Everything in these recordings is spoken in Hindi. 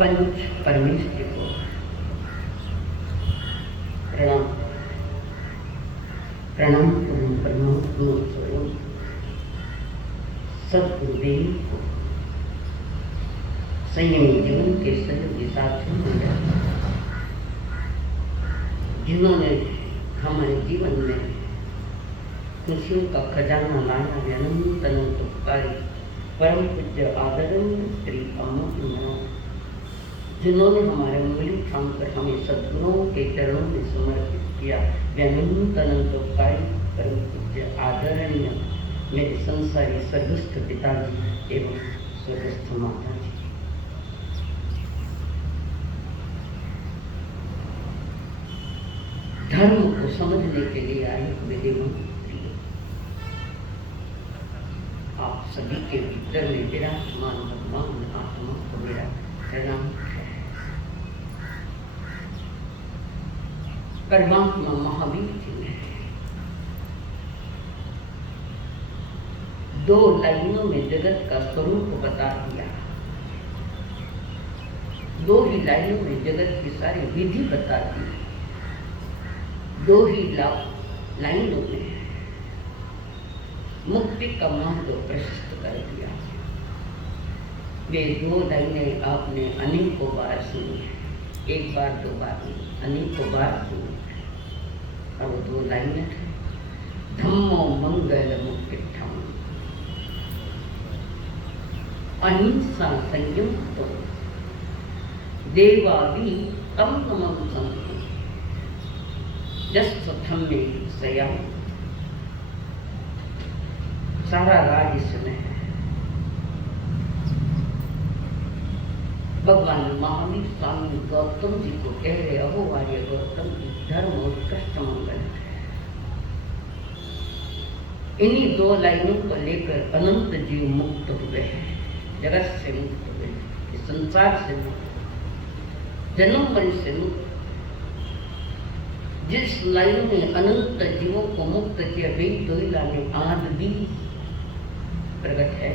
पंच परमेश्वर को प्रणाम। प्रणाम करूं परमात्मा स्वयं सदगुरुदेव को, संयमी जीवन के सहयोगी साथियों मंडल जिन्होंने हमारे जीवन में खुशियों का खजाना लाया, अनंत अनंत उपकारी परम पूज्य आदरणीय श्री अम्मा, जिन्होंने हमारे उंगली थाम कर हमें सद्गुणों के चरणों में समर्पित किया, अनंत अनंत उपकारी परम पूज्य आदरणीय मेरे संसारी स्वर्गस्थ पिताजी एवं स्वर्गस्थ माता जी। धर्म को समझने के लिए आए हुए देवों, आप सभी के भीतर में विराजमान भगवान आत्मा को मेरा प्रणाम है। परमात्मा महावीर जी ने दो लाइनों में जगत का स्वरूप बता दिया, दो ही लाइनों में जगत की सारी विधि बता दी, दो ही लाइनों में मुक्ति का मार्ग प्रशस्त कर दिया। वे दो लाइनें आपने अनेकों बार सुनी, एक बार दो बार नहीं, अनेकों बार सुनी। और वो दो लाइनें हैं, धम्मो मंगल मुक्तिठम, अहिंसा संयम तो देवादि तम तमम संतो जस्तम में सयाम। सारा राज इसमें है। भगवान महावीर स्वामी गौतम जी को कह रहे, अहो आर्य गौतम जी, धर्म उत्कृष्ट मंगल है। इन्हीं दो लाइनों को लेकर अनंत जीव मुक्त हुए हैं, जगत से मुक्त हुए, इस संसार से मुक्त, जन्म मरण से मुक्त। जिस लाइन में अनंत जीवों को मुक्त किया, वे दो लाइनें आज भी प्रकट है,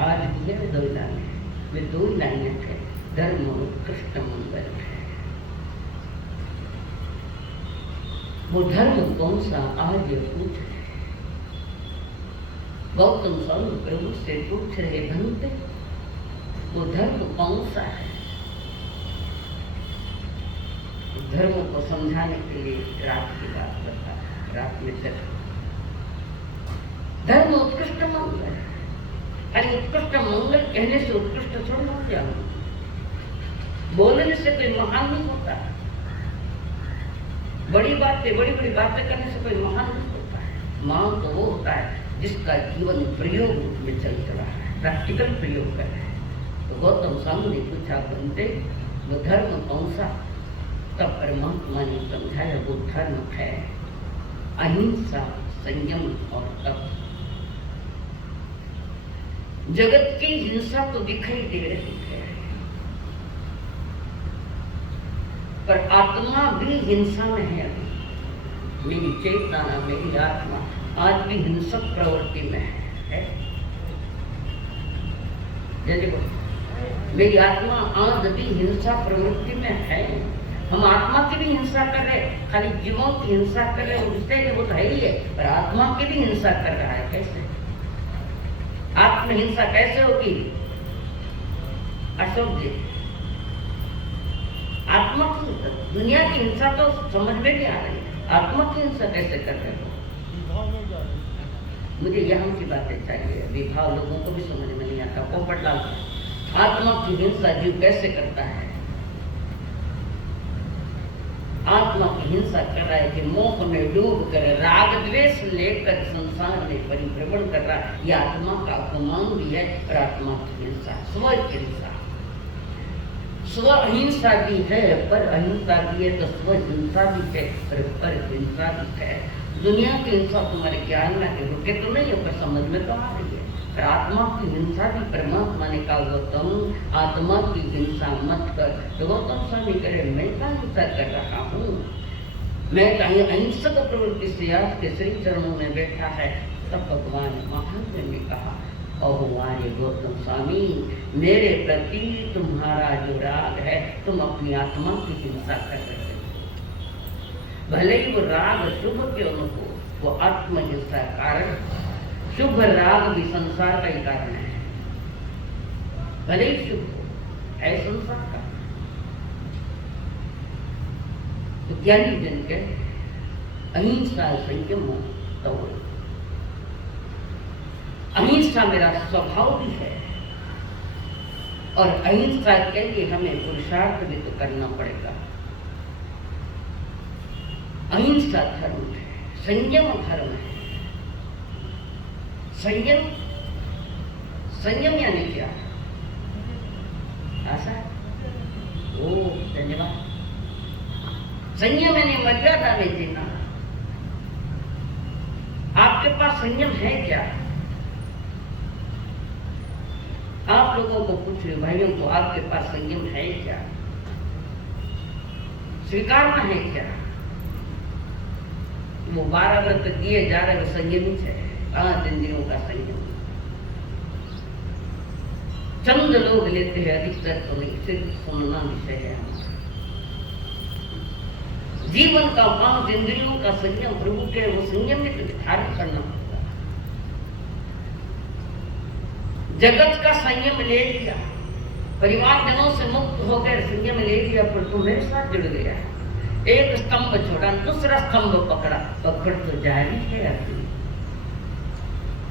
आज भी है दो लाइनें, वे दो लाइनें थे, धर्म उत्कृष्ट मंगल है। वो धर्म कौन सा, आज ये पूछ रहे गौतम स्वामी प्रभु से पूछ रहे, भंते वो धर्म कौन सा है? धर्म को समझाने के लिए रात की बात बता, रात में चल धर्म उत्कृष्ट मंगल है। अरे उत्कृष्ट मंगल कहने से उत्कृष्ट थोड़ा हो जाओ, बोलने से कोई महान नहीं होता, बड़ी बड़ी बातें करने से कोई महान नहीं होता है। महान तो वो होता है जिसका जीवन प्रयोग रूप में चल रहा है, प्रैक्टिकल प्रयोग कर रहे हैं। तो गौतम स्वामी ने पूछा, बनते वो धर्म कौन सा? तब परमात्मा ने समझाया, वो धर्म है अहिंसा संयम और तप। जगत की हिंसा तो दिखाई दे रही है, पर आत्मा भी हिंसा में है। अभी मेरी चेतना, मेरी आत्मा आज भी हिंसक प्रवृत्ति में है। मेरी आत्मा आज भी हिंसा प्रवृत्ति में है। हम आत्मा की भी हिंसा कर रहे, खाली जीवों की हिंसा कर रहे, उससे वो तो है ही है, पर आत्मा की भी हिंसा कर रहा है। कैसे आत्महिंसा कैसे होगी? अशोक जी, आत्मा की दुनिया की हिंसा तो समझ में नहीं आ रही, आत्मा की हिंसा कैसे कर रहे हो? मुझे यहाँ की बातें चाहिए, विभाव लोगों को भी समझ में नहीं आता। पोपट लाल, आत्मा की हिंसा जीव कैसे करता है? आत्मा की हिंसा कर रहा है कि मोह में डूब कर राग द्वेष लेकर संसार में परिभ्रमण कर रहा है। यह आत्मा का अपमान भी है और आत्मा की हिंसा, स्व हिंसा। स्व अहिंसा भी है, पर अहिंसा भी है, तो स्व हिंसा भी है, पर हिंसा भी है। दुनिया की हिंसा तुम्हारे ज्ञान में है, रुके तो नहीं है, पर समझ में तो आ रही है। पर आत्मा की हिंसा भी परमात्मा ने कहा, गौतम आत्मा की हिंसा मत कर। तो गौतम स्वामी करे, मैं क्या हिंसा कर रहा हूँ? मैं कहीं अहिंसक प्रवृत्ति से आज के श्री चरणों में बैठा है। तब भगवान महावीर ने कहा, अहुआर्य गौतम स्वामी, मेरे प्रति तुम्हारा जो राग है, तुम अपनी आत्मा की हिंसा कर रहे हो। भले ही वो राग शुभ क्यों न हो, वो आत्महिंसा कारण। शुभ राग भी संसार का ही कारण है, भले ही शुभ हो, है संसार का। तो ज्ञानी जन के अहिंसा संयम तो अहिंसा मेरा स्वभाव भी है, और अहिंसा के लिए हमें पुरुषार्थ भी तो करना पड़ेगा। अहिंसा धर्म है, संयम धर्म है। संयम, संयम यानी क्या? आशा? ओ धन्यवाद। संयम यानी मर्यादा में जीना। आपके पास संयम है क्या? आप लोगों को पूछ रहे भाइयों को, आपके पास संयम है क्या? स्वीकारना है क्या? वो 12 व्रत दिए जा रहे, वो संयमित है। 5 इंद्रियों का संयम। चंद लोग लेते हैं, अधिकतर तो नहीं, सिर्फ सुनना विषय है। जीवन का 5 इंद्रियों का संयम प्रभु के, वो संयम में धारण करना पड़ता। जगत का संयम ले लिया, परिवारजनों से मुक्त होकर संयम ले लिया, पर तू मेरे साथ जुड़ गया। एक स्तंभ छोड़ा, दूसरा स्तंभ पकड़ा, पकड़ तो जारी है अपनी।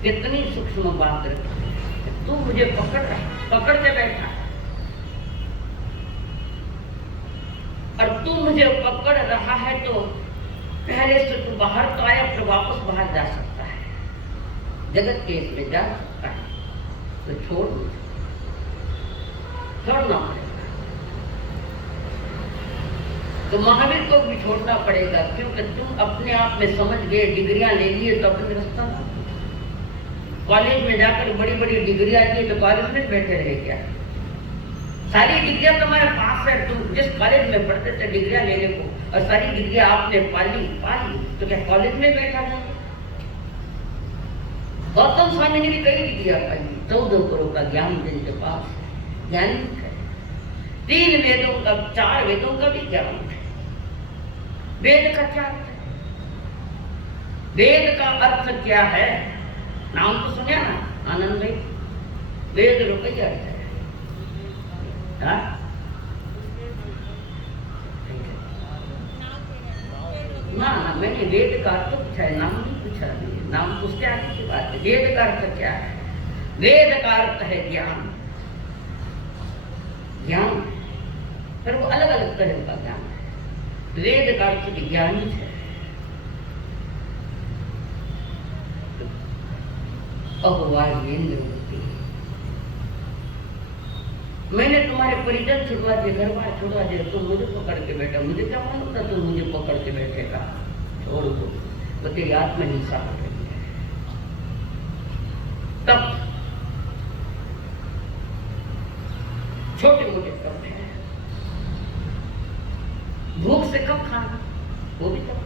कितनी सूक्ष्म बात रखी, तू मुझे पकड़ के बैठा, और तू मुझे पकड़ रहा है, तो पहले से तू बाहर तो आया, फिर वापस बाहर जा सकता है, जगत के इसमें जा सकता है, तो छोड़ना पड़ेगा। तो महावीर को भी छोड़ना पड़ेगा, क्योंकि तुम अपने आप में समझ गए, डिग्रियां ले लिए तो अपने रास्ता ना। कॉलेज में जाकर बड़ी बड़ी डिग्रियां ली तो कॉलेज में बैठे रहे क्या? सारी डिग्रियां तुम्हारे पास है, तुम जिस कॉलेज में पढ़ते थे डिग्रियां लेने को, और सारी डिग्रियां आपने पाली, तो क्या कॉलेज में बैठा था? गौतम स्वामी ने भी कई डिग्रियां पाई, 14 करोड़ का ज्ञान जिनके पास ज्ञान है, 3 वेदों का, 4 वेदों का भी ज्ञान है। वेद का क्या अर्थ है? वेद का अर्थ क्या है? नाम तो सुना ना, आनंद भाई। वेद रो कई अर्थ है। ना ना, मैंने वेद का अर्थ पूछा है, नाम नहीं पूछा। नाम पूछते आगे की बात है। वेद का अर्थ क्या है? वेद का अर्थ है ज्ञान। ज्ञान, फिर वो अलग अलग तरह का ज्ञान है। वेद का अर्थ विज्ञान है। मैंने तुम्हारे परिजन छुड़वा दिए, घर बार छुड़वा दिया, तुम मुझे पकड़ के बैठा। मुझे क्या मालूम था तुम मुझे पकड़ के बैठेगा? छोड़ दो, तो तेरी आत्महिंसा हो रही है। तब छोटे मोटे तब है। भूख से कब खाना, वो भी तब।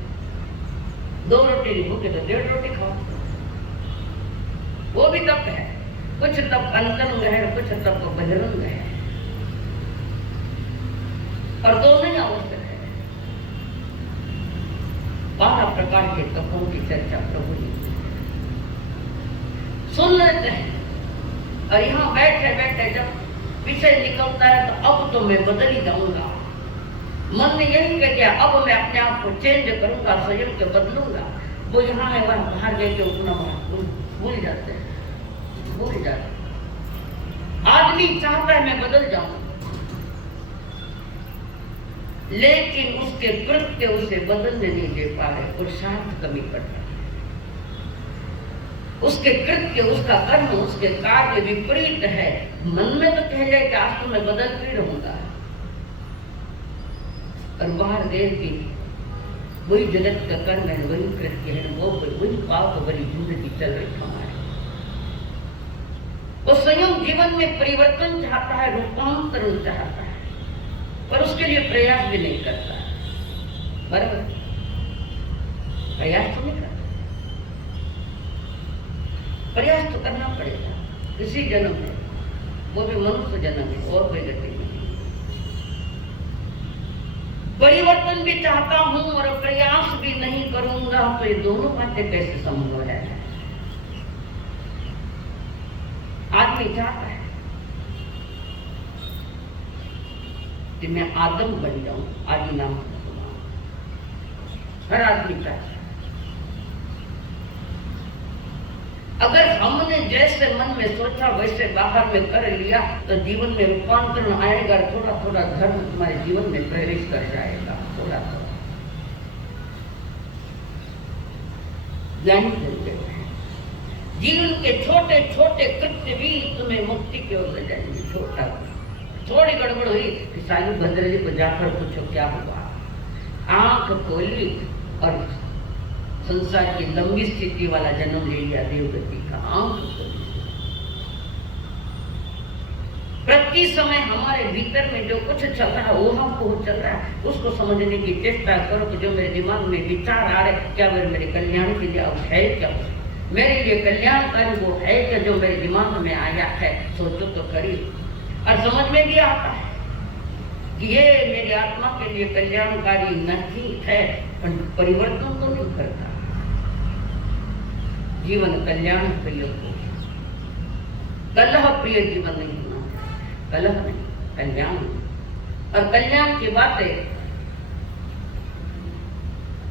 2 रोटी नहीं भूखे तो 1.5 रोटी खाओ, वो भी तप है। कुछ तप अंतरंग है, कुछ तप बहिरंग है, और दोनों ही आवश्यक है। 12 प्रकार के तपों की चर्चा प्रभु जी सुन लेते हैं, और यहाँ बैठे बैठे जब विषय निकलता है तो अब तो मैं बदल ही जाऊंगा। मन ने यही कह दिया, अब मैं अपने आप को चेंज करूंगा, संयम के बदलूंगा। वो यहाँ है, वहां बाहर गए के उतना भूल जाते हैं, भूल जाते। आदमी चाहता है मैं बदल जाऊं, लेकिन उसके कृत्य उसे बदलने नहीं दे पा रहे, पुरुषार्थ कमी करता है। उसके कृत्य, उसका कर्म, उसके कार्य विपरीत है। मन में तो कह जाए कि आज तो मैं बदलते ही रहूंगा, और बाहर देर की वही जगत का कर्म है, वही कृत्य है, वही पाप भरी जिंदगी चल रही हमारी। वो संयम जीवन में परिवर्तन चाहता है, रूपांतरण चाहता है, पर उसके लिए प्रयास भी नहीं करता है। बराबर, प्रयास तो नहीं करता, प्रयास तो करना पड़ेगा। किसी जन्म में, वो भी मनुष्य जन्म में, और कोई गति नहीं। परिवर्तन भी चाहता हूं और प्रयास भी नहीं करूंगा, तो ये दोनों बातें कैसे संभव है? आदमी चाहता है कि मैं आदम बन जाऊं, आदि नाम हर आदमी चाहता है। अगर हमने जैसे मन में सोचा वैसे बाहर में कर लिया तो जीवन में रूपांतरण आएगा, थोड़ा थोड़ा धर्म तुम्हारे जीवन में प्रवेश कर जाएगा, थोड़ा थोड़ा। जीवन के छोटे छोटे कृत्य भी तुम्हें मुक्ति की ओर ले जाएंगे। छोटा थोड़ी गड़बड़ हुई कि सालू भद्र जी को जाकर पूछो क्या हुआ, आंख खोली और संसार की लंबी स्थिति वाला जन्म ले लिया देवगति का। आंख खोली। प्रति समय हमारे भीतर में जो कुछ चल रहा है वो हमको चल रहा है, उसको समझने की चेष्टा करो कि जो मेरे दिमाग में विचार आ रहे क्या वे मेरे कल्याण के लिए है, क्या मेरे लिए कल्याणकारी वो है क्या जो मेरे दिमाग में आया है। सोचो तो करिए, और समझ में भी आता है कि ये मेरी आत्मा के लिए कल्याणकारी नहीं है, परिवर्तन तो नहीं करता। जीवन कल्याण प्रिय हो, कलह प्रिय जीवन नहीं होना, कलह नहीं, कल्याण। और कल्याण की बातें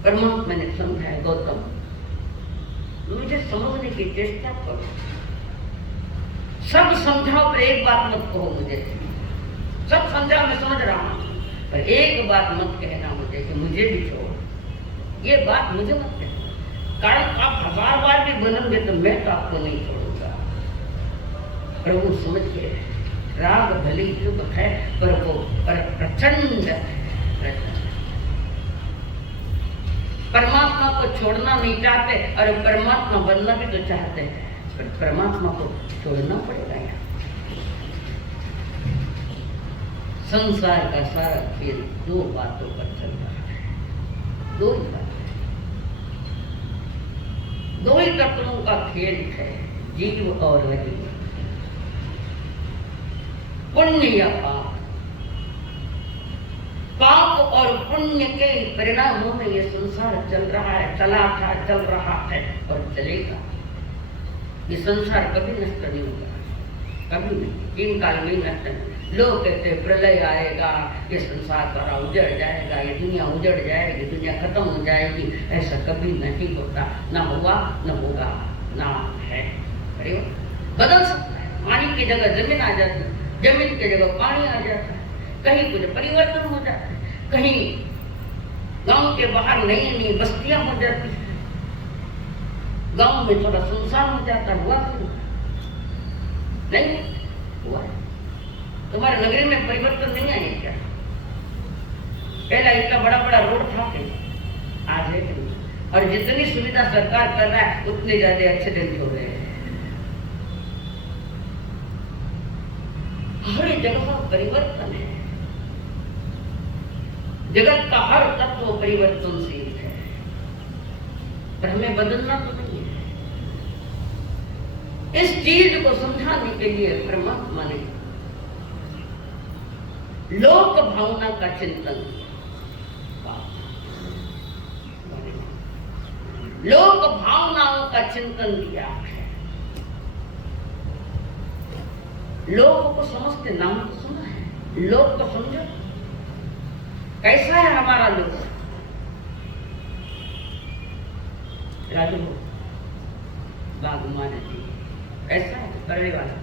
परमात्मा ने समझाया, गौतम मुझे समझने की चेष्टा करो, सब समझाओ पर एक बात मत कहो मुझे। सब समझाओ, मैं समझ रहा हूं, पर एक बात मत कहना मुझे कि मुझे भी छोड़ो। ये बात मुझे मत कहना, कारण आप 1000 बार भी बोलोगे तो मैं तो आपको नहीं छोड़ूंगा। प्रभु समझ के, राग भली चुप है पर वो प्रचंड है। परमात्मा को छोड़ना नहीं चाहते और परमात्मा बनना भी तो चाहते हैं, पर परमात्मा को छोड़ना पड़ेगा। यार संसार का सारा खेल दो बातों पर चल रहा है, दो ही बात, दो ही तत्वों का खेल है, जीव और वही, पुण्य या पाप। पाप और पुण्य के परिणामों में ये संसार चल रहा है, चला था, चल रहा है और चलेगा। ये संसार कभी नष्ट नहीं होगा, कभी नहीं, तीन काल में नष्ट नहीं। लोग कहते हैं प्रलय आएगा, ये संसार सारा उजड़ जाएगा, ये दुनिया उजड़ जाएगी, दुनिया खत्म हो जाएगी। ऐसा कभी नहीं होता, ना हुआ, न होगा, ना है। अरे बदल सकता है, पानी की जगह जमीन आ जाती है, जमीन की जगह पानी आ जाता है, कहीं कुछ परिवर्तन हो जाता है, कहीं गांव के बाहर नई नई बस्तियां हो जाती है, गांव में थोड़ा सुनसान हो जाता। हुआ नहीं हुआ? तुम्हारे नगरी में परिवर्तन नहीं आए क्या? पहला इतना बड़ा बड़ा रोड था कि आज है कि, और जितनी सुविधा सरकार कर रहा है उतने ज्यादा अच्छे दिन हो रहे हैं। हर जगह परिवर्तन है, जगत का हर तत्व परिवर्तनशील है, पर हमें बदलना तो नहीं है। इस चीज को समझाने के लिए परमात्मा ने लोक भावना का चिंतन किया, लोक भावनाओं का चिंतन किया है। लोक को समझते, नाम तो सुना है, लोक को समझो कैसा है हमारा लोक। राजू बागमान जी कैसा है, करने वाला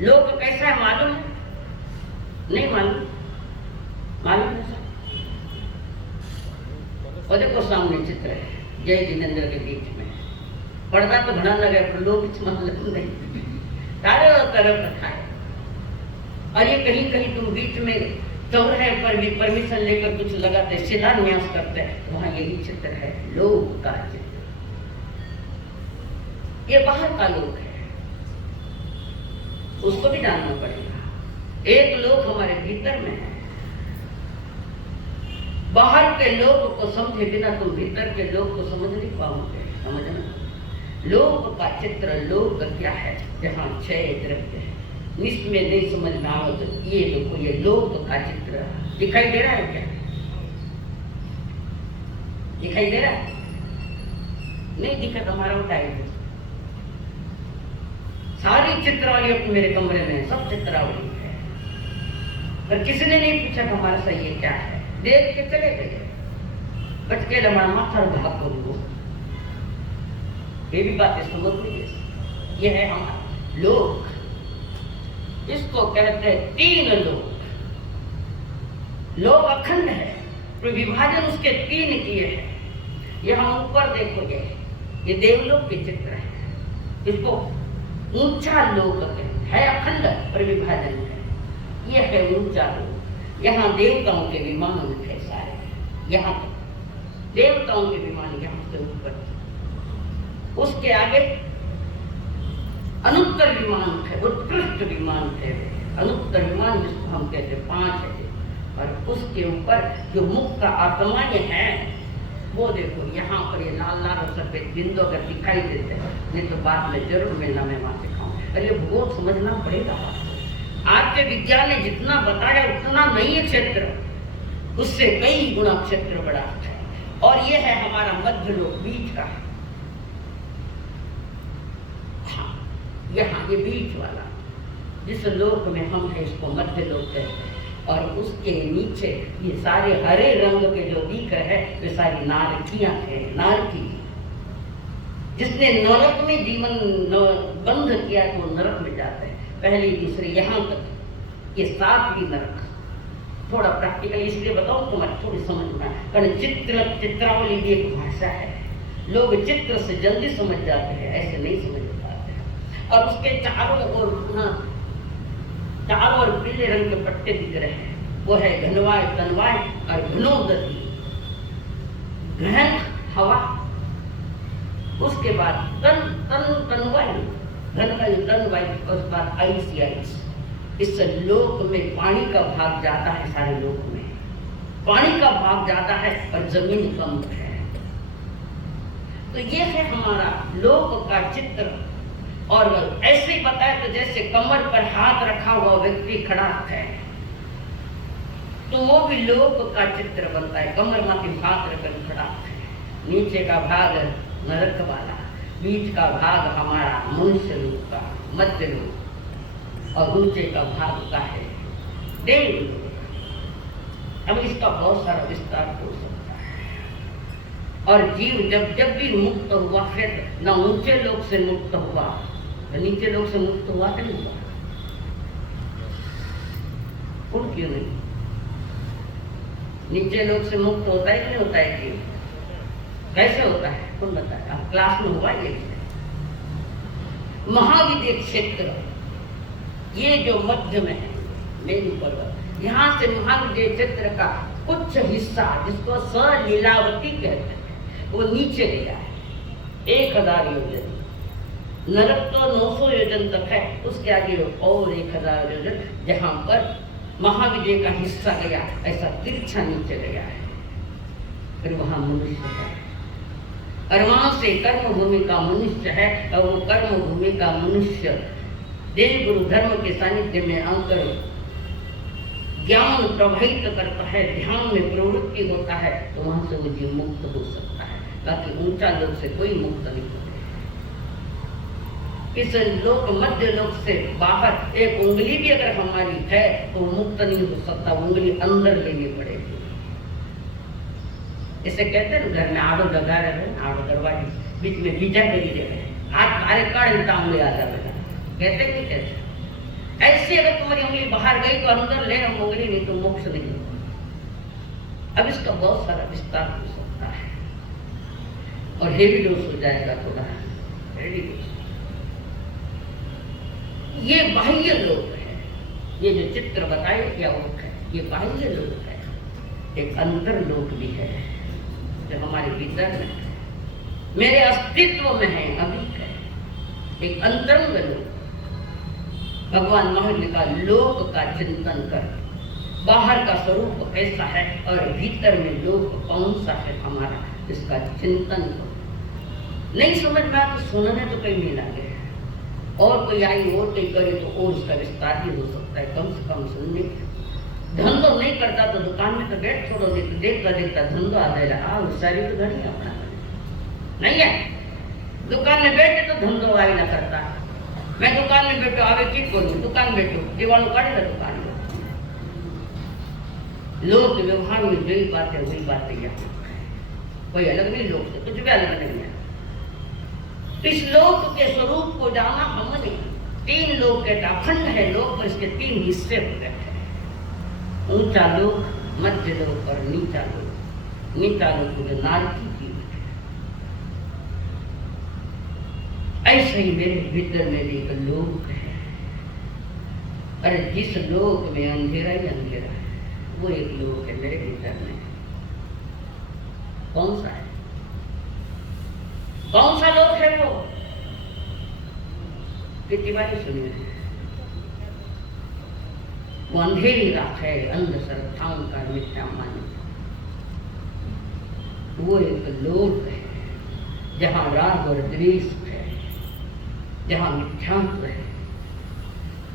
लोक कैसा है मालूम है? नहीं मालूम, मालूम है? और देखो सामने चित्र है जय जिनेंद्र के बीच में, पर्दा तो घना लगे पर लोग मतलब नहीं, चारों तरफ रखा है। और ये कहीं कहीं तुम बीच में चौराहे पर भी परमिशन लेकर कुछ लगाते, शिलान्यास करते हैं, वहां यही चित्र है, लोक का चित्र। ये बाहर का लोक है, उसको भी जानना पड़ेगा। एक लोक हमारे भीतर में है, बाहर के लोक को समझे बिना तुम भीतर के लोक को समझ नहीं पाओगे। समझना, लोक का चित्र, लोक क्या है? जहाँ क्षय द्रव्य है, निस्में नहीं समझ में आओ तो ये देखो, ये लोक का चित्र दिखाई दे रहा है क्या? दिखाई दे रहा है? नहीं दिखा, तुम्हारा उठाएगा। सारी चित्रावली अपने मेरे कमरे में, सब चित्रावली है, पर किसी ने नहीं पूछा हमारा सही है क्या है, देख के चले गए। बच के लम्बा माथा भाग करो, ये भी बातें समझ लीजिए। ये है हमारा लोक, इसको कहते हैं तीन लोक। लोक अखंड है, तो विभाजन उसके तीन किए हैं। यहाँ ऊपर देखोगे, ये देवलोक के चित्र है, इसको ऊंचा लोक है, अखंड पर विभाजन है, ये है ऊंचा लोक। यहाँ देवताओं के विमान है सारे, यहाँ देवताओं के विमान यहाँ से ऊपर, उसके आगे अनुत्तर विमान है, उत्कृष्ट विमान है। अनुत्तर विमान जिसको हम कहते हैं 5 है, और उसके ऊपर जो मुख का आत्माएं हैं वो देखो, यहाँ पर ये लाल लाल और सफेद बिंदु अगर दिखाई देते हैं, नहीं तो बाद में जरूर मिलना, मैं वहां दिखाऊं। और ये भूगोल समझना पड़ेगा। आज के विज्ञान ने जितना बताया उतना नहीं है क्षेत्र, उससे कई गुना क्षेत्र बड़ा है। और ये है हमारा मध्य लोक, बीच का है। हाँ, यहाँ ये बीच वाला, जिस लोक में हम है इसको मध्य लोक कहते हैं। और उसके नीचे ये सारे हरे रंग के जो दिख रहे हैं, वे सारी नारकियां हैं, नारकी। जिसने नरक में जीवन बंध किया तो नरक में जाते हैं, पहली दूसरी यहाँ तक, ये 7वीं नरक। थोड़ा प्रैक्टिकल इसलिए बताऊं तुम्हारी थोड़ी समझ में, कारण चित्रावली भी एक भाषा है, लोग चित्र से जल्दी समझ जाते हैं, ऐसे नहीं समझ पाते। और उसके चारों ओर पीले रंग के पट्टे दिख रहे हैं, वो है घनवाय, तनवाय और घनोदती, घन हवा। उसके बाद तनवाय, घनवायु, तनवाय, उसके बाद आइस। इस लोक में पानी का भाग जाता है, सारे लोक में पानी का भाग जाता है और जमीन कम है। तो ये है हमारा लोक का चित्र। और ऐसे ही बताए तो जैसे कमर पर हाथ रखा हुआ व्यक्ति खड़ा है, तो वो भी लोक का चित्र बनता है। कमर में हाथ रखकर खड़ा है, नीचे का भाग नरक वाला, बीच का भाग हमारा मनुष्य लोक का, मध्य लोक, और नीचे का भाग का है देवलोक। अब इसका बहुत सारा विस्तार हो सकता है। और जीव जब भी मुक्त हुआ, फिर न ऊंचे लोक से मुक्त हुआ, नीचे लोग से मुक्त हुआ कि नहीं हुआ? क्यों नहीं? नीचे लोग से मुक्त होता है कि नहीं होता है? क्यों? कैसे होता है? कौन बताए? अब क्लास में हुआ ये महाविद्य क्षेत्र, ये जो मध्य में है मेरु पर्वत, यहाँ से महाविद्य क्षेत्र का कुछ हिस्सा जिसको सलीलावती कहते हैं, वो नीचे गया है 1000 योजन। नरक तो 900 योजन तक है, उसके आगे और 1000 योजन, जहाँ पर महाविजय का हिस्सा गया, ऐसा तिरछा नीचे गया है। फिर वहाँ मनुष्य है, और वहाँ से कर्म भूमि का मनुष्य है, और वो कर्म भूमि का मनुष्य देव गुरु धर्म के सानिध्य में आकर ज्ञान प्रवाहित करता है, ध्यान में प्रवृत्ति होता है, तो वहाँ से वो जीव मुक्त हो सकता है। बाकी ऊंचा लोक से कोई मुक्त नहीं होता। इस लोक मध्य लोक से बाहर एक उंगली भी अगर हमारी है तो मुक्त नहीं हो सकता, उंगली अंदर लेनी पड़ेगी। इसे कहते हैं घर में आड़ो लगा रहे, आड़ो दरवाजे बीच में बीजा करी रहे, हाथ मारे काढ़ता उंगली आ जाएगा, कहते नहीं कहते? ऐसे अगर तुम्हारी उंगली बाहर गई तो अंदर ले उंगली, नहीं तो मोक्ष नहीं होगा। अब इसका बहुत सारा विस्तार हो सकता है और हेवी डोज हो जाएगा, थोड़ा हेवी डोज। ये बाह्य लोक है, ये जो चित्र बताए क्या लोक है, ये बाह्य लोक है। एक अंतर लोक भी है जो हमारे भीतर में है, मेरे अस्तित्व में है, अभी है। एक अंतरंग लोक, भगवान महावीर का लोक का चिंतन कर, बाहर का स्वरूप कैसा है और भीतर में लोक कौन सा है हमारा, इसका चिंतन करो। नहीं समझ में आया तो सुनने तो कहीं नहीं लगे, और कोई आई और कोई करे तो और उसका विस्तार भी हो सकता है, कम से कम सुनने। धंधो नहीं करता तो दुकान में तो बैठ छोड़ो, नहीं तो देखता देखता धंधो आ जाएगा। सारी तो घड़ी अपना नहीं है, दुकान में बैठे तो धंधो आई ना करता। मैं दुकान में बैठो आगे की बोलूं, दुकान बैठो दीवारों काटेगा दुकान में। लोक व्यवहार में जो बात है वही बात है, कोई अलग नहीं, लोग से कुछ भी अलग नहीं है। इस लोक के स्वरूप को जाना हमने, तीन लोक के अखंड है लोक, और इसके तीन हिस्से हो गए हैं, ऊंचा लोक, मध्य लोक और नीचा लोक। नीचा लोक जो नारकी की, ऐसे ही मेरे भीतर में भी एक लोक है। अरे जिस लोक में अंधेरा ही अंधेरा है, वो एक लोक है मेरे भीतर में। कौन सा है? कौन सा लोक है वो? कितनी बार सुनिए, वो अंधेरी रात है, अंध श्रद्धाओं का मिथ्या मान्य। वो एक लोक है जहाँ राग और द्वेष है, जहाँ मिथ्यांत्व है,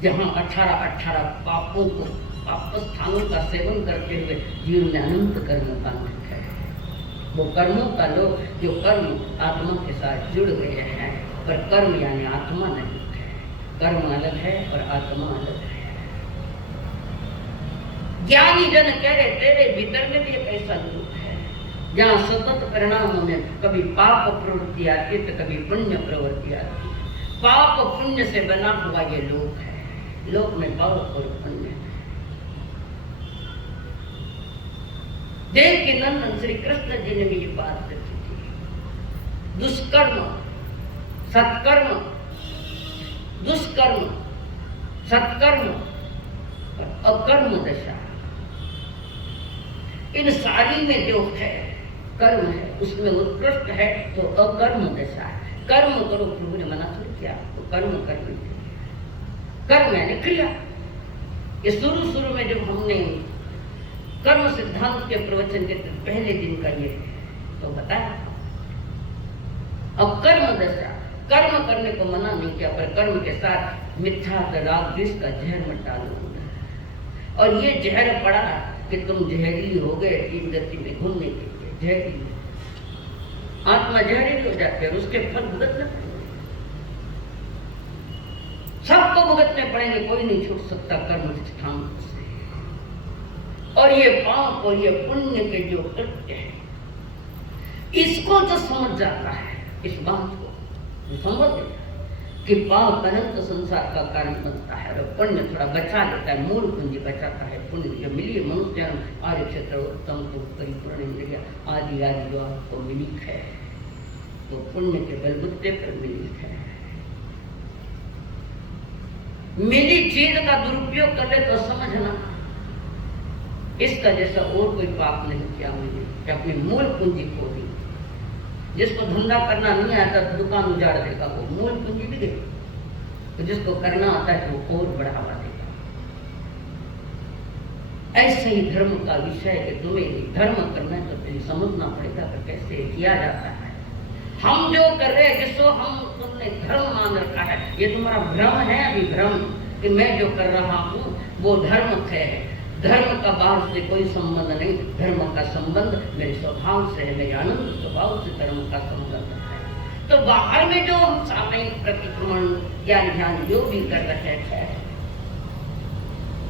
जहाँ 18 पापों को, पाप स्थानों का सेवन करते हुए जीवन में अनंत कर्म का है। वो कर्मों का लोग जो कर्म आत्मा के साथ जुड़ गए हैं, पर कर्म यानी आत्मा नहीं है। कर्म अलग है और आत्मा अलग है। ज्ञानी जन कह रहे तेरे भीतर में भी एक ऐसा लोक है जहाँ सतत परिणामों में कभी पाप प्रवृत्ति आती है तो कभी पुण्य प्रवृत्ति आती है। पाप पुण्य से बना हुआ ये लोक है। लोक में पाप और पुण्य है। देव के नंदन श्री कृष्ण जी ने भी ये बात रखी थी। दुष्कर्म, सत्कर्म, दुष्कर्म, सत्कर्म और अकर्म दशा, इन सारी में जो है कर्म है, उसमें उत्कृष्ट है तो अकर्म दशा है। कर्म करो, प्रभु ने मना थोड़ी किया, तो कर्म करनी चाहिए। कर्म यानी क्रिया। ये शुरू में जब हमने कर्म सिद्धांत के प्रवचन के पहले दिन का ये तो बताया। अब कर्म दशा, कर्म करने को मना नहीं किया, पर कर्म के साथ मिथ्या राग द्वेष का जहर मत डालो। और ये जहर पड़ा कि तुम जहरीली हो गए, तीन गति में घूमने के लिए जहरीली, आत्मा जहरीली हो जाती है, उसके फल भुगतना पड़ेंगे, सबको भुगतने पड़ेंगे, कोई नहीं छूट सकता कर्म सिद्धांत से। और ये पाप और ये पुण्य के जो कृत्य है, इसको जो समझ जाता है, इस बात को समझ लेता कि पाप अनंत संसार का कारण बनता है और पुण्य थोड़ा बचा लेता है, मूल पूंजी बचाता है। पुण्य जो मिली मनुष्य जन्म, आर्य क्षेत्र, उत्तम को परिपूर्ण इंद्रिया आदि आदि जो आपको मिली है, तो पुण्य के बलबूते पर मिली है। मिली चीज का दुरुपयोग कर ले तो समझना इसका जैसा और कोई पाप नहीं किया मुझे, कि अपनी मूल पूंजी खो दी। जिसको धंधा करना नहीं आता तो दुकान उजाड़ देगा, वो मूल पूंजी भी देगा, तो जिसको करना आता है तो वो और बढ़ावा देगा। ऐसे ही धर्म का विषय है कि तुम्हें धर्म करना है तो पहले समझना पड़ेगा कि कैसे किया जाता है। हम जो कर रहे हैं, जिसको हम तुमने धर्म मान रखा है, ये तुम्हारा भ्रम है, अभी भ्रम कि मैं जो कर रहा हूँ वो धर्म है। धर्म का बाहर से कोई संबंध नहीं, धर्म का संबंध मेरे स्वभाव से है, मेरे आनंद स्वभाव से धर्म का संबंध है। तो बाहर में जो हम सामयिक प्रतिक्रमण ज्ञान ध्यान जो भी कर रहे हैं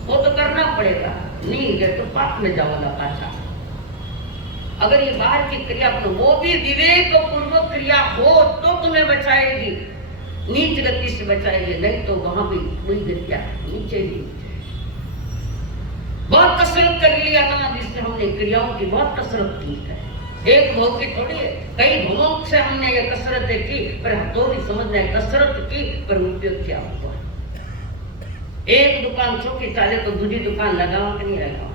वो तो करना पड़ेगा, नहीं गए तो पाप में जाओगा पाछा। अगर ये बाहर की क्रिया तो वो भी विवेक पूर्वक क्रिया हो तो तुम्हें बचाएगी, नीच गति से बचाएगी, नहीं तो वहां भी वही गतिया नीचे ही। बहुत कसरत कर लिया ना, जिससे हमने क्रियाओं की बहुत कसरत की है। एक भोग की थोड़ी है, कई भोगों से हमने ये कसरतें की, पर तो भी समझना है कसरत की पर उपयोग क्या हुआ। एक दुकान चौकी चाले तो दूसरी दुकान लगाओ कि नहीं लगाओ,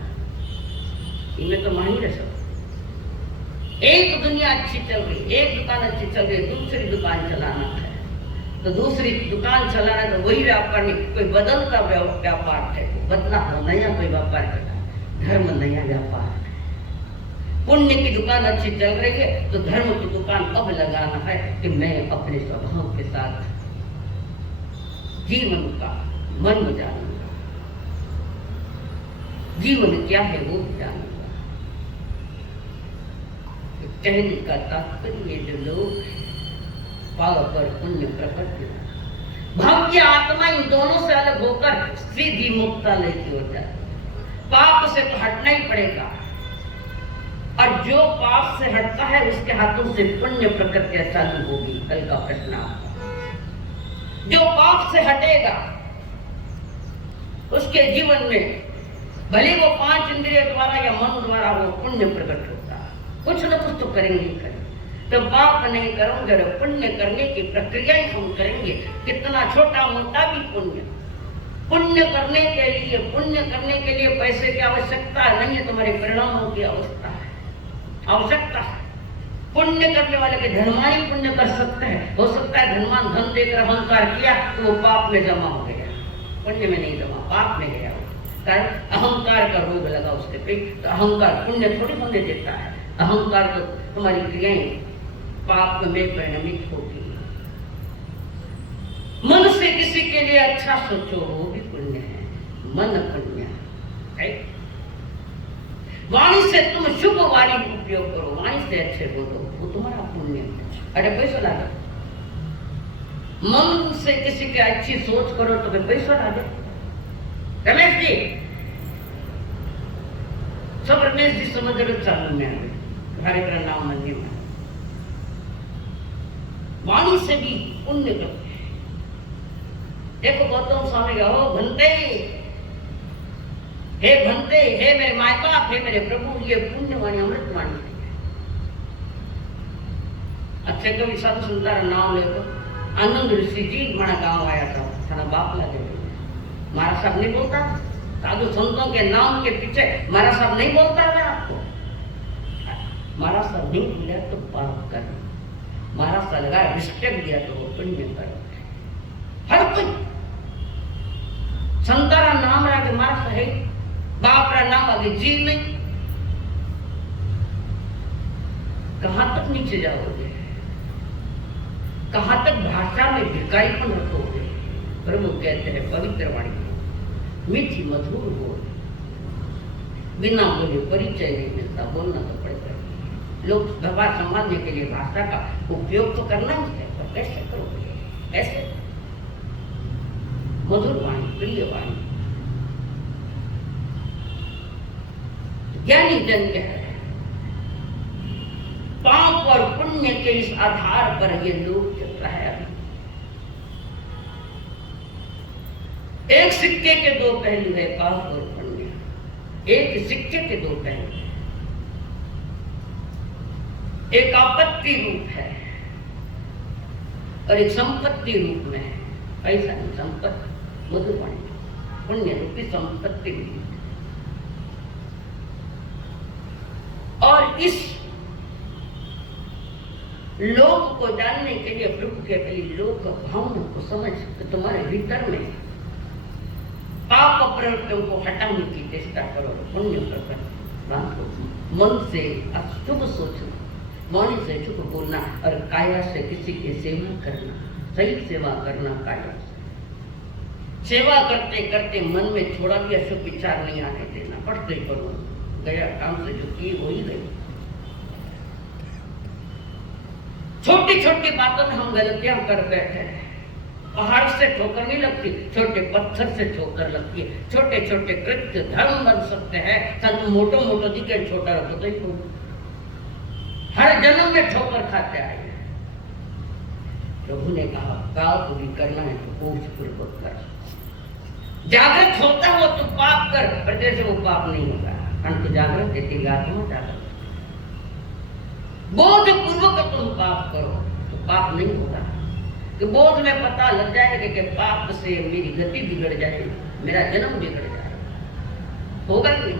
इनमें तो माहिर है सब। एक दुनिया अच्छी चल रही, एक दुकान अच्छी चल रही, दूसरी दुकान चलाना है तो दूसरी दुकान चलाना है तो वही व्यापार नहीं, कोई बदलता व्यापार है, बदला हो नया कोई व्यापार करना। धर्म नया व्यापार है, पुण्य की दुकान अच्छी चल रही है तो धर्म की दुकान अब लगाना है कि मैं अपने स्वभाव के साथ जीवन का मर्म जानूंगा, जीवन क्या है वो भी जानूंगा। तो कहने का तात्पर्य जो लोग पाप पर पुण्य प्रकट भव्य आत्मा इन दोनों से अलग होकर सीधी मुक्तालय की ओर जाती है। पाप से तो हटना ही पड़ेगा, और जो पाप से हटता है उसके हाथों से पुण्य प्रकृति चालू होगी। कल का प्रश्न आपका, जो पाप से हटेगा उसके जीवन में भले वो 5 इंद्रिय द्वारा या मन द्वारा वो पुण्य प्रकट होता है, कुछ न कुछ तो करेंगे ही करेंगे। तो पाप नहीं करोगे तो पुण्य करने की प्रक्रिया ही हम करेंगे, कितना छोटा मोटा भी पुण्य। पुण्य करने के लिए पैसे की आवश्यकता नहीं है, तुम्हारे परिणामों की आवश्यकता है। पुण्य करने वाले के धनवान ही पुण्य कर सकते हैं। हो सकता है धनवान धन देकर अहंकार किया तो वो पाप में जमा हो गया, पुण्य में नहीं जमा, पाप में गया। कारण अहंकार का रोग लगा उसके पे, तो अहंकार पुण्य थोड़ी होने देता है। अहंकार तो तुम्हारी क्रियाएं पाप में परिणमित होगी। मन से किसी के लिए अच्छा सोचो, वो भी पुण्य है, मन पुण्य है। वाणी से तुम शुभ वाणी उपयोग करो, वाणी से अच्छे बोलो, वो तुम्हारा पुण्य है। अरे पैसा लागे, मन से किसी की अच्छी सोच करो तो फिर पैसा लागे। रमेश जी, सब रमेश जी समझ रहे चालू में कार्यक्रम नाम मंदिर में वाणी से भी पुण्य करते हैं। देखो गौतम स्वामी का हो भंते, हे भंते, हे मेरे माय बाप, हे मेरे प्रभु, ये पुण्य वाणी अमृत वाणी है। अच्छे कवि साधु संतार नाम लेकर आनंद ऋषि जी मारा गांव आया था, थाना बाप लगे महाराज साहब नहीं बोलता, साधु संतों के नाम के पीछे महाराज साहब नहीं बोलता है आपको। महाराज साहब नहीं बोला तो पाप कर, महाराज साहब लगा रिस्पेक्ट दिया तो वो पुण्य कर। हर कोई संतारा नाम रहा के महाराज है, बाप का नाम आगे जी नहीं, कहां तक नीचे जाओगे, कहां तक भाषा में भिकाईपन रखोगे। प्रभु कहते हैं पवित्र वाणी मीठी मधुर बोल, बिना बोले परिचय नहीं मिलता, बोलना तो पड़ेगा। लोग व्यवहार संभालने के लिए भाषा का उपयोग तो करना ही है, तो कैसे करोगे, कैसे? मधुर वाणी, प्रिय वाणी। ज्ञानी जन क्या है, पाप और पुण्य के इस आधार पर ये लोग चल रहा है। अभी एक सिक्के के दो पहलू है, पाप और पुण्य। एक सिक्के के दो पहलू है, एक आपत्ति रूप है और एक संपत्ति रूप में है। ऐसा नहीं, संपत्ति मधुवाणी पुण्य रूपी संपत्ति रूप। और इस लोक को जानने के लिए प्रभु के पहले लोक भावना को समझ तो तुम्हारे भीतर में पाप प्रवृत्तियों को हटाने की चेष्टा करो। पुण्य प्रकट मन से अशुभ सोचना, वाणी से शुभ बोलना और काया से किसी की सेवा करना, सही सेवा करना। काया से सेवा करते करते मन में थोड़ा भी अशुभ विचार नहीं आने देना। पढ़ते करो, गया काम से जो किए हो ही गए। छोटी छोटी बातों में हम गलतियां कर बैठे हैं। पहाड़ से ठोकर नहीं लगती, छोटे पत्थर से ठोकर लगती है। छोटे छोटे कृत्य धर्म बन सकते हैं। संत मोटो मोटो दिखे छोटा रखो तो ही हर जन्म में ठोकर खाते आए। प्रभु ने कहा पाप भी करना है तो होश पूर्वक कर, जागृत होता हो तो पाप कर, पर जैसे वो पाप नहीं होगा। अंत जागृत देती आत्मा जागृत, बोध पूर्वक तुम पाप करो तो पाप नहीं होगा। कि बोध में पता लग जाएगा कि पाप से मेरी गति बिगड़ जाएगी, मेरा जन्म बिगड़ जाएगा, होगा ही नहीं।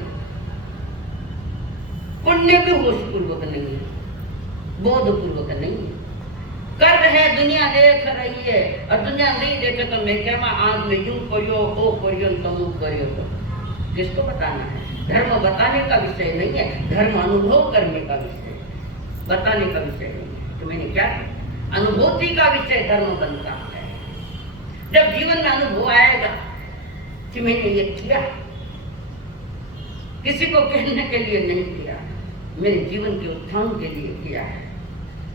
पुण्य भी होश पूर्वक नहीं है, बोध पूर्वक नहीं है। कर रहे दुनिया देख रही है और दुनिया नहीं देखे तो मैं क्या आंख में यूं करियो वो करियो तमु करियो तो किसको बताना है? धर्म बताने का विषय नहीं है, धर्म अनुभव करने का विषय है, बताने का विषय नहीं है। तो मैंने क्या किया? अनुभूति का विषय धर्म बनता है। जब जीवन में अनुभव आएगा कि मैंने ये किया, किसी को कहने के लिए नहीं किया, मेरे जीवन के उत्थान के लिए किया है।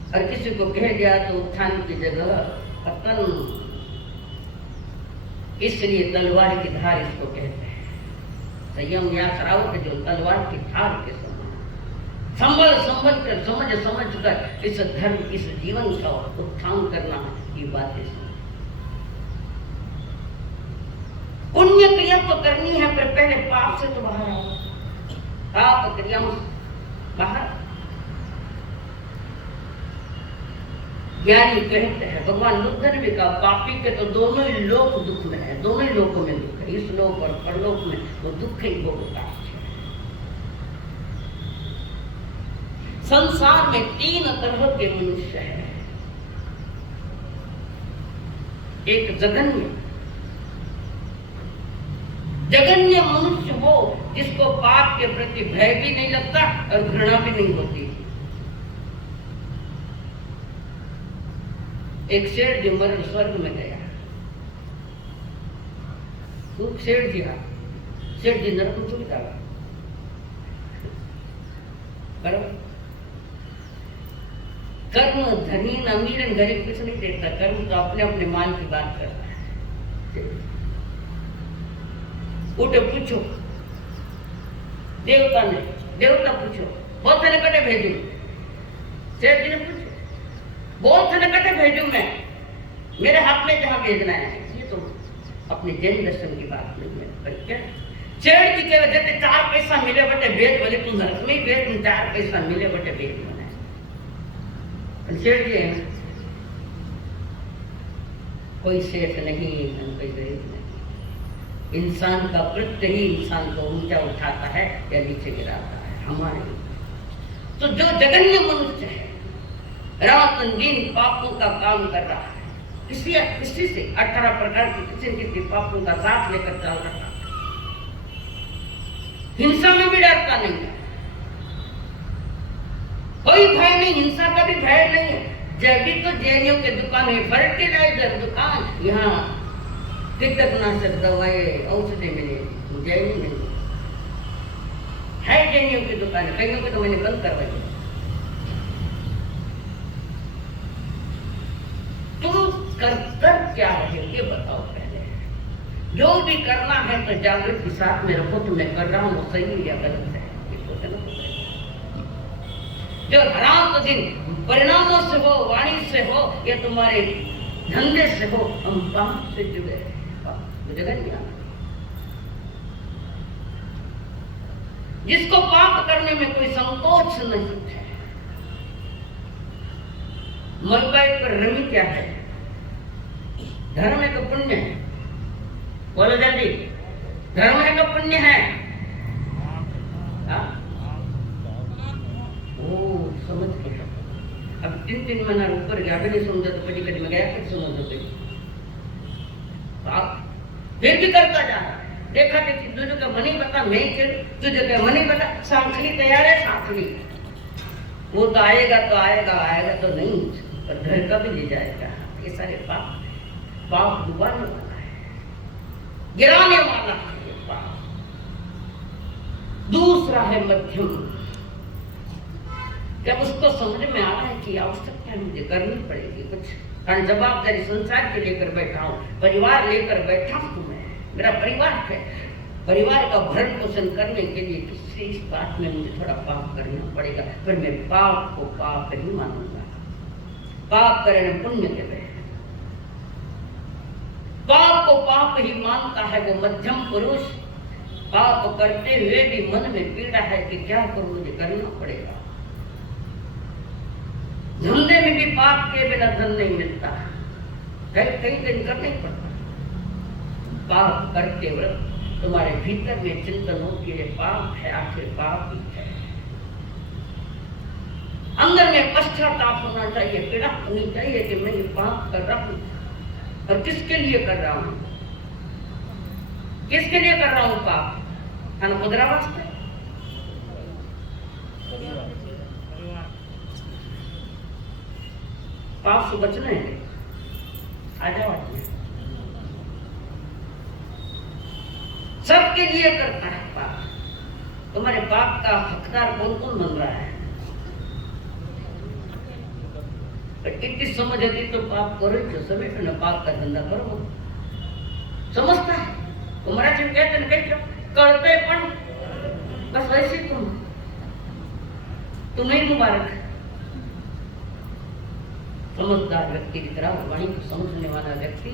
और किसी को कह दिया तो उत्थान की जगह पतन, इसलिए तलवार की धार इसको कहते हैं। संयम या श्रावक जो तलवार की धार के समान, संभल संभल कर, समझ समझ कर इस धर्म, इस जीवन का उत्थान करना की बातें सुन। पुण्य क्रिया तो करनी है, पर पहले पाप से तो बाहर आओ। पाप क्रियाओं बाहर। ज्ञानी कहते हैं, भगवान बुद्ध ने भी कहा, पापी के तो दोनों ही लोक दुख में है, दोनों ही लोकों में दुख है, इस लोक और परलोक में वो दुख ही भोगता है। संसार में 3 तरह के मनुष्य हैं। एक जघन्य मनुष्य हो जिसको पाप के प्रति भय भी नहीं लगता और घृणा भी नहीं होती। एक सेठ जी मरण स्वर्ग में गया, सेठ जी नरक में चले जाएगा। बराबर। कर्म धनी अमीर गरीब कुछ नहीं देखता, कर्म तो अपने अपने माल की बात करता है। उठे पूछो देवता पूछो, बहुत थे कटे भेजू। सेठ जी ने पूछो, बहुत थे कटे भेजू मैं, मेरे हाथ में जहां भेजना है। ये तो अपने जैन दर्शन की बात नहीं है, पर क्या सेठ जी के वजह से 4 पैसा मिले बटे भेद, बोले तुम नरक में भेद, 4 पैसा मिले बटे भेद बनाए। सेठ जी है, कोई सेठ नहीं, कोई गरीब नहीं। इंसान का कृत्य ही इंसान को ऊंचा उठाता है या नीचे गिराता है। हमारे तो जो जघन्य मनुष्य है, रात दिन पापों का काम कर रहा है, किसी से 18 प्रकार के किसी पापों का साथ लेकर चल रहा है, हिंसा में भी डरता नहीं है, कोई भय नहीं, हिंसा का भी भय नहीं है। जब भी तो जैनियों के दुकान में फर्टिलाइजर दुकान, यहाँ कीटनाशक दवाएं औषधि मिलेगी, जैनी नहीं है। जैनियों की दुकान, कईयों की तो मैंने बंद करवाई। तुम कर क्या रहे हो ये बताओ पहले। जो भी करना है तो जागृत के साथ में रखो, तो मैं कर रहा हूँ वो सही या गलत है, ये सोचना पड़ेगा। जो रात दिन परिणामों से हो, वाणी से हो या तुम्हारे धंधे से हो, हम पाप से जुड़े हैं, जगह नहीं आना। जिसको पाप करने में कोई संकोच नहीं है। मलबाई पर रमी क्या है? धर्म है तो पुण्य है, बोलो जल्दी। धर्म है तो पुण्य है। समझ के अब 3 महीना ऊपर गया भी नहीं समझा, तो कभी कभी मैं गया फिर समझ हो गई। फिर भी करता जा रहा है। देखा कि तुझे का मन ही बता, मैं ही तुझे का मन ही बता। सांखली तैयार है, सांखली वो तो आएगा तो नहीं, पर घर का भी ले जाएगा। ये सारे पाप डुबाने वाला है, गिराने वाला है पाप। दूसरा है मध्यम। जब उसको समझ में आ रहा है कि आवश्यकता मुझे करनी पड़ेगी कुछ, कारण जवाबदारी संसार के लेकर बैठा हूँ, परिवार लेकर बैठा हूँ, मैं मेरा परिवार है, परिवार का भरण पोषण करने के लिए किसी इस बात में मुझे थोड़ा पाप करना पड़ेगा, पर मैं पाप को पाप नहीं मानूंगा। पाप करने पुण्य कहते हैं। पाप को पाप ही मानता है वो मध्यम पुरुष। पाप करते हुए भी मन में पीड़ा है कि क्या करूं, मुझे करना पड़ेगा। धंधे में भी पाप के बिना धन नहीं मिलता, कई दिन करना ही पड़ता। पाप करते वक्त तुम्हारे भीतर में चिंतन हो कि ये पाप है, आखिर पाप ही है। अंदर में पश्चाताप होना चाहिए, पीड़ा होनी चाहिए कि मैं ये पाप कर रहा हूं, और किसके लिए कर रहा हूं, किसके लिए कर रहा हूं पाप। थाने पधरावा छे पाप से बचना है। आ जाओ सबके लिए करता है पाप। तुम्हारे पाप का हकदार कौन कौन बन रहा है? इतनी समझ आती तो पाप करो जो समय पे न पाप का धंधा करो समझता है। तुम्हारा चिंता कहते न कहीं करते पण बस वैसे तुम्हें मुबारक। समझदार व्यक्ति की तरह वाणी को समझने वाला व्यक्ति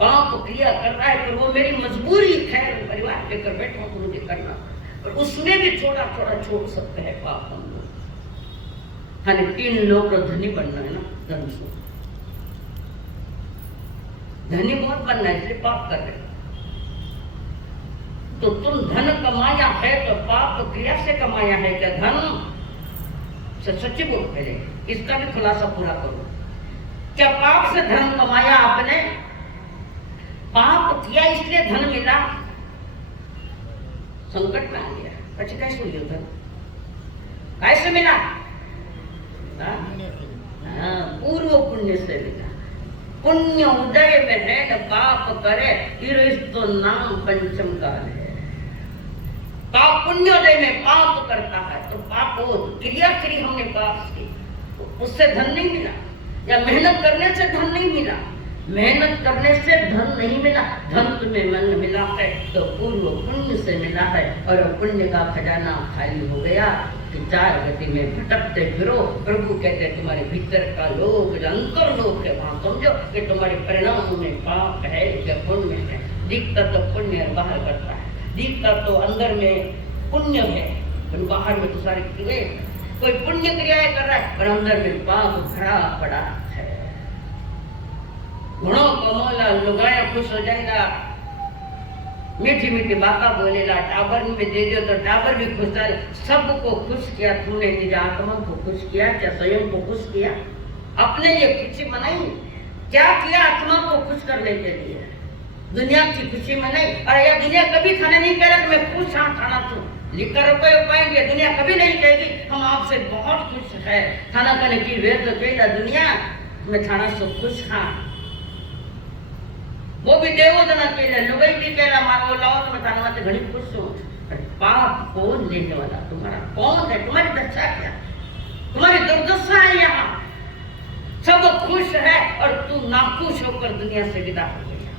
पाप क्रिया कर रहा है पर वो मेरी मजबूरी है, परिवार लेकर बैठा हूं तो मुझे करना, और उसमें भी थोड़ा थोड़ा छोड़ सकते हैं पाप हम लोग। हाँ 3 लोग धनी बनना है ना, धन से धनी बहुत बनना है इसलिए पाप कर रहे। तो तुम धन कमाया है तो पाप क्रिया से कमाया है क्या? धन सच्ची बोल पहले इसका भी खुलासा पूरा करो। क्या पाप से धन कमाया आपने? पाप किया इसलिए धन मिला? संकट में आ गया પછી कैसे मिला धन? कैसे मिला? पूर्व पुण्य से मिला। पुण्य उदय में है न पाप करे तो नाम पंचम काल है। पाप पुण्योदय में पाप करता है तो पाप क्रिया करी हमने पाप की तो उससे धन नहीं मिला, या मेहनत करने से धन नहीं मिला। मेहनत करने से धन नहीं मिला, धन तुम्हें मन मिला है तो पूर्व पुण्य से मिला है। और पुण्य का खजाना खाली हो गया कि 4 गति में भटकते फिरो। प्रभु कहते हैं तुम्हारे भीतर का लोक जो अंतर लोक है वहां समझो कि तुम्हारे परिणाम में पाप है या पुण्य है। दिखता तो पुण्य बाहर करता है, दिखता तो अंदर में पुण्य है पर बाहर में तो सारी क्रियाएं, कोई पुण्य क्रियाएं कर रहा है पर अंदर में पाप भरा पड़ा है। घणो कमोला लुगाया खुश हो जाएगा, मीठी मीठी बातें बोलेला, टाबर में दे दो तो टाबर भी खुश था। सबको खुश किया तुमने, निज आत्मा को खुश किया, क्या स्वयं को खुश किया? अपने लिए खुशी मनाई, क्या किया? आत्मा को खुश करने के लिए, दुनिया की खुशी मनाई। और यह दुनिया कभी खाने नहीं कह रहा मैं खुश हाँ खाना तू लिखकर रुपये पाएंगे। दुनिया कभी नहीं कहेगी हम आपसे बहुत खुश है खाना खाने की वेद तो कहला दुनिया मैं खाना से खुश हाँ। वो भी देवोदना कहला, लुगाई भी कहला मारो लाओ तो मैं खाना में घनी खुश हूँ। पाप कौन लेने वाला? तुम्हारा कौन है? तुम्हारी दशा क्या? तुम्हारी दुर्दशा है। यहाँ सब खुश है और तू नाखुश होकर दुनिया से विदा हो गया।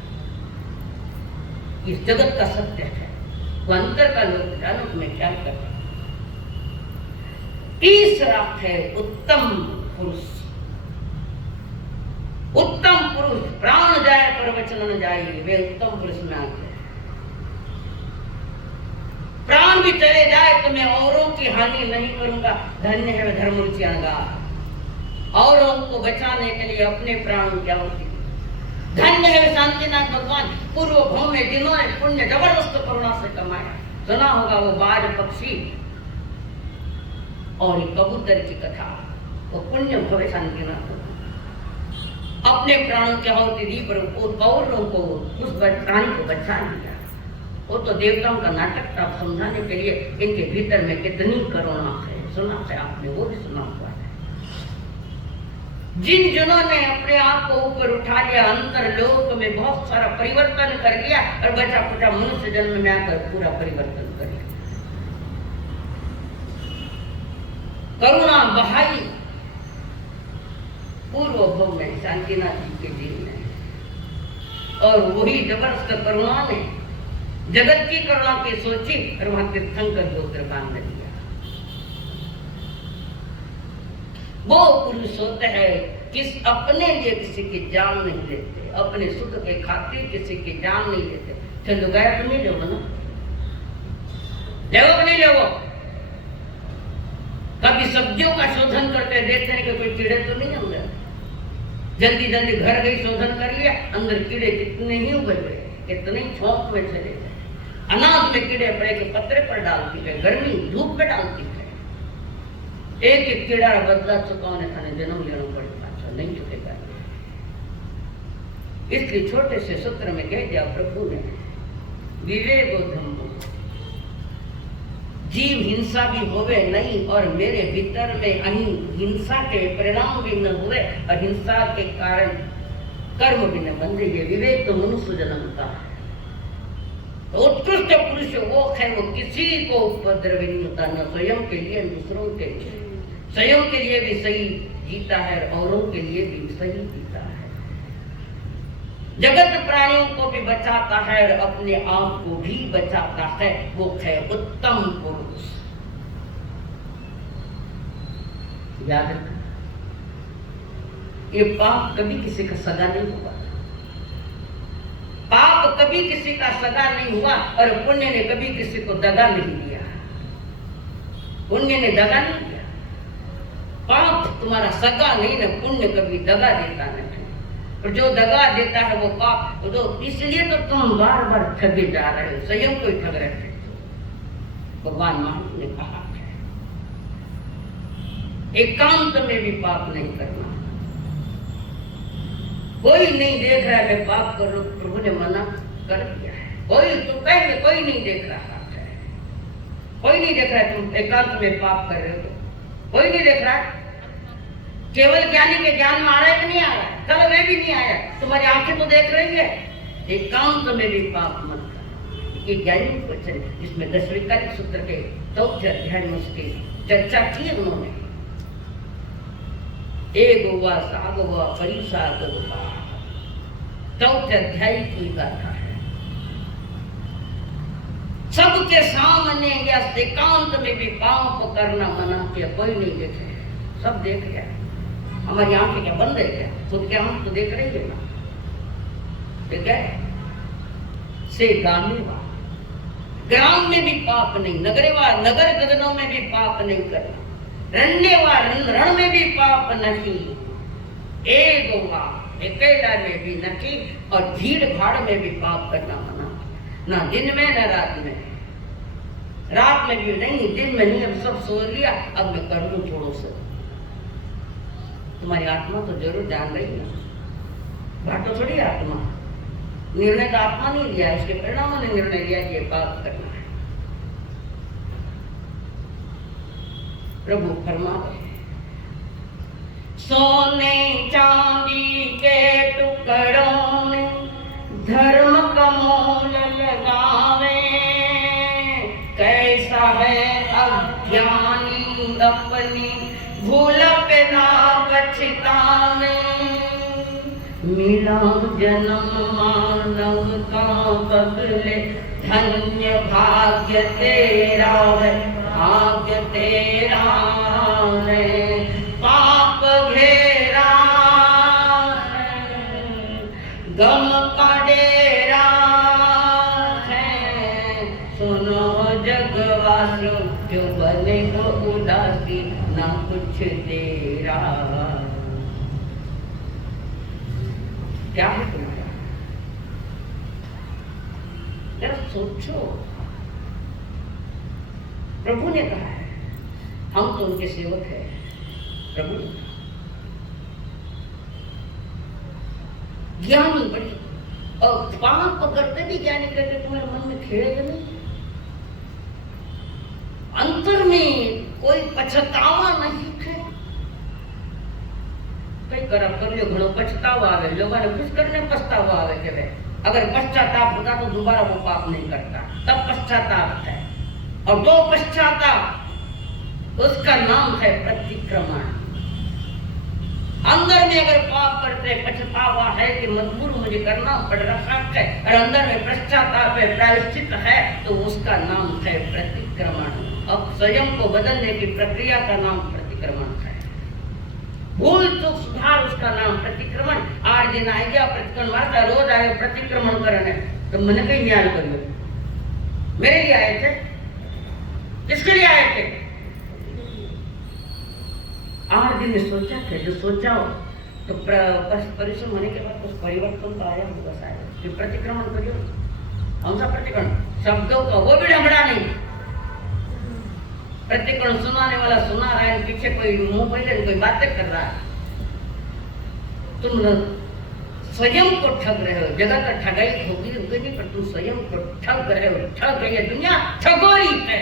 इस जगत का सत्य है। वो अंतर का लोग जानो में क्या कर रहा। तीसरा है उत्तम पुरुष। उत्तम पुरुष प्राण जाए पर वचन न जाए, वे उत्तम पुरुष में आते हैं। प्राण भी चले जाए तो मैं औरों की हानि नहीं करूंगा। धन्य है धर्मरुचि अनगार। औरों को बचाने के लिए अपने प्राण क्या होती। धन्य है शांतिनाथ भगवान, पूर्व भव में जिन्होंने पुण्य जबरदस्त करुणा से कमाया। सुना होगा वो बाज पक्षी और कबूतर की कथा, वो पुण्य भव शांतिनाथ अपने प्राणों की आहुति दी पर कौरवों को उस प्राणी को बचा लिया। वो तो देवताओं का नाटक था समझाने के लिए इनके भीतर में कितनी करुणा है। सुना है आपने, वो भी सुना हुआ है। जिन जिन्होंने अपने आप को ऊपर उठा लिया, अंतर लोक में बहुत सारा परिवर्तन कर लिया और बचा कुचा मनुष्य जन्म में आकर पूरा परिवर्तन कर लिया। करुणा बहाई पूर्व भव में शांतिनाथ जी के दिल में, और वही जबरदस्त करुणा ने जगत की करुणा की सोची और वहां तीर्थंकर गोत्र बांध दिया। वो पुरुष होते हैं किस अपने लिए किसी की जान नहीं लेते, अपने सुख के खातिर किसी की जान नहीं लेते। चलो गया तो नहीं लो ना, लेवो कि नहीं लेवो। कभी सब्जियों का शोधन करके देखते हैं कि कोई कीड़े तो नहीं अंदर। जल्दी जल्दी घर गई शोधन कर लिया, अंदर कीड़े कितने ही उभर गए, कितने छोंक में चले गए। अनाज में कीड़े पड़े के पत्रे पर डालती है, गर्मी धूप पे डालती है। एक एक कीड़ा बदला चुकाने थाने जन्म लेना पड़ता, नहीं चुकेगा। इसलिए छोटे से सूत्र में कह दिया प्रभु ने, विवेको धम्मो जीव हिंसा भी होवे नहीं और मेरे भीतर में अहिंसा के परिणाम भी न हुए और हिंसा के कारण कर्म भी न बंधे। ये विवेक तो मनुष्य जन्मता है। तो उत्कृष्ट पुरुष वो है वो किसी को उपद्रव नहीं होता, न स्वयं के लिए न दूसरों के लिए। स्वयं के लिए भी सही जीता है और औरों के लिए भी सही जीता है। जगत प्राणियों को भी बचाता है और अपने आप को भी बचाता है। वो है उत्तम पुरुष। याद रखना, ये पाप कभी किसी का सगा नहीं हुआ। पाप कभी किसी का सगा नहीं हुआ और पुण्य ने कभी किसी को दगा नहीं दिया। पुण्य ने दगा नहीं दिया। पाप तुम्हारा सगा नहीं ना, पुण्य कभी दगा देता नहीं। और जो दगा देता है वो पाप। तो इसलिए तो तुम बार बार ठगे जा रहे हो, स्वयं को ही ठग रहे थे। भगवान महावीर ने कहा है एकांत में भी पाप नहीं करना। कोई नहीं देख रहा है मैं पाप कर रहा हूं, प्रभु ने मना कर दिया है। कोई तो कहेंगे कोई नहीं देख रहा है, कोई नहीं देख रहा है तुम एकांत में पाप कर रहे हो, कोई नहीं देख रहा है। केवल ज्ञानी के ज्ञान में आ रहा है कि नहीं आ रहा है? चलो वे भी नहीं आया, तुम्हारी आंखें तो देख रही है। एकांत में भी पाप मत करना। ये ज्ञानी वचन, जिसमें 10वें कार्य सूत्र के 4थे अध्याय में उसकी चर्चा की उन्होंने। एक हुआ साग हुआ परिसाग हुआ, 4थे अध्याय की गाथा है। सबके सामने या एकांत में भी पाप करना मना किया, कोई नहीं देखे, सब देख रहा है। हमारी आंखें क्या बंद है क्या? खुद के आंख तो देख रही है ना, ठीक है। से गामेवा, ग्राम में भी पाप नहीं, नगरेवा नगर गगनों में भी पाप नहीं करना, रण्यवा रण में भी पाप नहीं, एगोवा अकेला में भी नहीं, और भीड़ भाड़ में भी पाप करना मना। ना दिन में ना रात में, रात में भी नहीं, दिन में नहीं। अब सब सो लिया, अब मैं कर लूं थोड़ो से। तुम्हारी आत्मा तो जरूर जान रही है, बात तो थोड़ी आत्मा। निर्णय तो आत्मा नहीं लिया, उसके परिणामों ने निर्णय लिया कि ये पाप करना है। प्रभु फरमा रहे, सोने चांदी के टुकड़ों में धर्म का मोल लगावे, कैसा है अज्ञानी अपनी भूल पे ना पछतावे। मिला जन्म मानव का बदले, धन्य भाग्य तेरा है, भाग्य तेरा है। पाप घेरा है, गम का डेरा है। सुनो जगवासियों, क्यों बने हो उदासी, ना कुछ तेरा। क्या है तुम्हारा? जरा सोचो। प्रभु ने कहा है, हम तो उनके सेवक हैं। प्रभु ज्ञानी बड़ी, और पाप करते भी ज्ञानी करते, तुम्हारे मन में खेलेगा नहीं? अंतर में कोई पछतावा नहीं है। कई कर लियो घणो पछतावा आवे, लोगों ने कुछ करने पछतावा आवे के वे अगर पश्चाताप होता तो दोबारा वो पाप नहीं करता, तब पश्चाताप है। और दो पश्चाताप, उसका नाम है प्रतिक्रमण। अंदर में अगर पाप करते पछतावा है कि मजबूर मुझे करना पड़ रहा है, और अंदर में पश्चाताप है, प्रायश्चित है, तो उसका नाम है प्रतिक्रमण। अब स्वयं को बदलने की प्रक्रिया का नाम प्रतिक्रमण है। भूल चूक सुधार, उसका नाम प्रतिक्रमण। 8 दिन आई गया प्रतिक्रमण मारता, रोज आए प्रतिक्रमण करने, तो मैंने कहीं न्याय करियो, मेरे लिए आए थे, किसके लिए आए थे? 8 दिन में सोचा थे, जो सोचा हो तो परिश्रम होने के बाद कुछ परिवर्तन तो आया होगा शायद। जो प्रतिक्रमण करियो, कौन सा प्रतिक्रमण? शब्दों का, वो भी ढंगड़ा नहीं। प्रतिक्रमण सुनाने वाला सुना रहा है, पीछे कोई मुंह पहले कोई बातें कर रहा है। तुम स्वयं को ठग रहे हो। जगत का ठगाई होगी नहीं, पर तुम स्वयं को ठग रहे हो। ठग रही है दुनिया, ठगोरी है।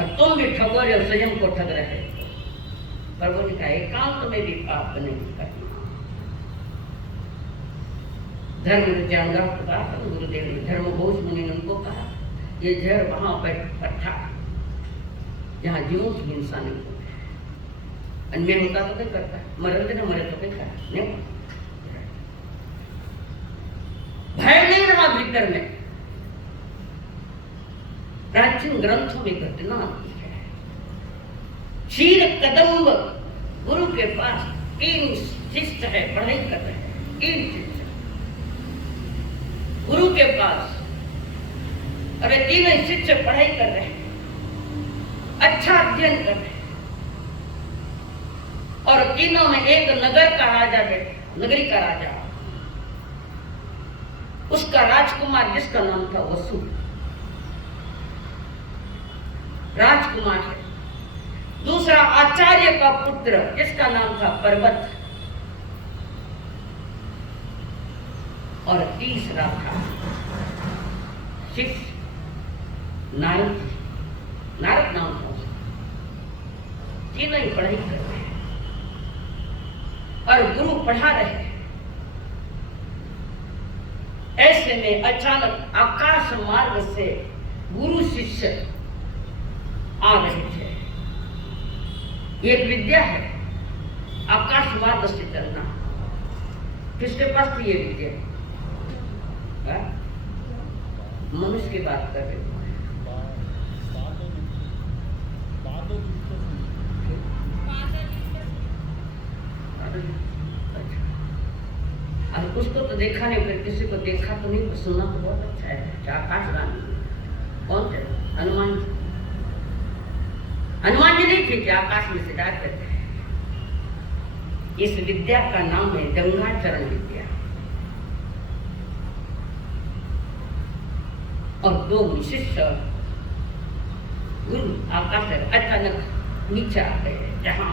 और तुम भी ठगोरे और स्वयं को ठग रहे हो। प्रभु ने कहा एकांत में भी पाप नहीं करना। धर्म गुरुदेव ने धर्म घोष मुनि ने उनको कहा ये जहर वहां पर था जहां जीवों की हिंसा नहीं होती। अन्य होता तो क्या करता, मरे तो मरे तो क्या नहीं, भय नहीं रहा भीतर में। प्राचीन ग्रंथों में घटना आती है, क्षीर कदम्ब गुरु के पास 3 शिष्य है, पढ़ाई कर रहे हैं। 3 शिष्य गुरु के पास, अरे 3 शिष्य पढ़ाई कर रहे हैं, अच्छा अध्ययन कर रहे हैं। और तीनों में एक नगर का राजा बैठा, नगरी का राजा, उसका राजकुमार जिसका नाम था वसु, राजकुमार है। दूसरा आचार्य का पुत्र जिसका नाम था पर्वत, और तीसरा था शिष्य नारद, नारद नाम था उसका। तीनों ही पढ़ाई कर रहे हैं और गुरु पढ़ा रहे हैं। ऐसे में अचानक आकाश मार्ग से गुरु शिष्य आ रहे थे। ये एक विद्या है, आकाश मार्ग से चलना। किसके पास थी ये विद्या? मनुष्य की बात कर रहे हो। अब उसको तो देखा नहीं, फिर किसी को देखा तो नहीं, सुना तो बहुत अच्छा है। आकाश रानी कौन थे? हनुमान जी। हनुमान जी नहीं थे क्या आकाश में से जाते थे? इस विद्या का नाम है गंगाचरण विद्या। और 2 शिष्य गुरु आकाश से अचानक नीचे आ गए, जहां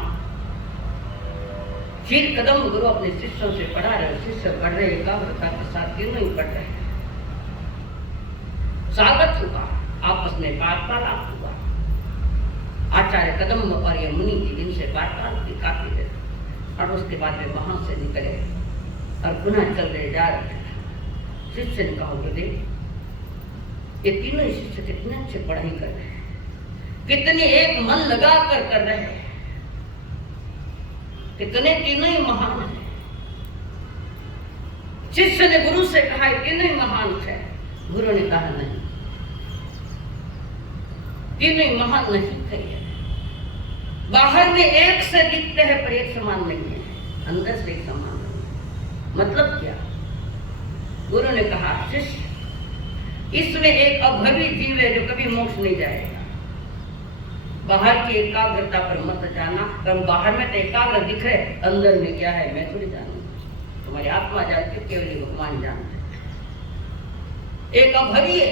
क्षीर कदम गुरु अपने शिष्यों से पढ़ा रहे। शिष्य पढ़ रहे, एकाग्रता के साथ तीनों ही पढ़ रहे। स्वागत हुआ, आपस में वार्तालाप हुआ। आचार्य कदम और ये मुनि जी इनसे वार्तालाप की काफी देर, और उसके बाद वे वहां से निकले और पुनः चल रहे जा रहे। शिष्य ने कहा गुरुदेव, ये तीनों ही शिष्य कितने अच्छे पढ़ाई कर रहे हैं, कितने एक मन लगा कर रहे हैं, कितने तीनों ही महान है। शिष्य ने गुरु से कहा तीनों ही महान है। गुरु ने कहा नहीं, तीनों ही महान नहीं थे। बाहर में एक से दिखते हैं पर एक समान नहीं है, अंदर से एक समान नहीं। मतलब क्या? गुरु ने कहा शिष्य, इसमें एक अभवी जीव है जो कभी मोक्ष नहीं जाएगा। बाहर की एकाग्रता पर मत जाना, तुम बाहर में तो एकाग्र दिख रहे, अंदर में क्या है मैं थोड़ी जानू। तुम्हारी आत्मा जानती, केवल भगवान जानते। एक अभवी है,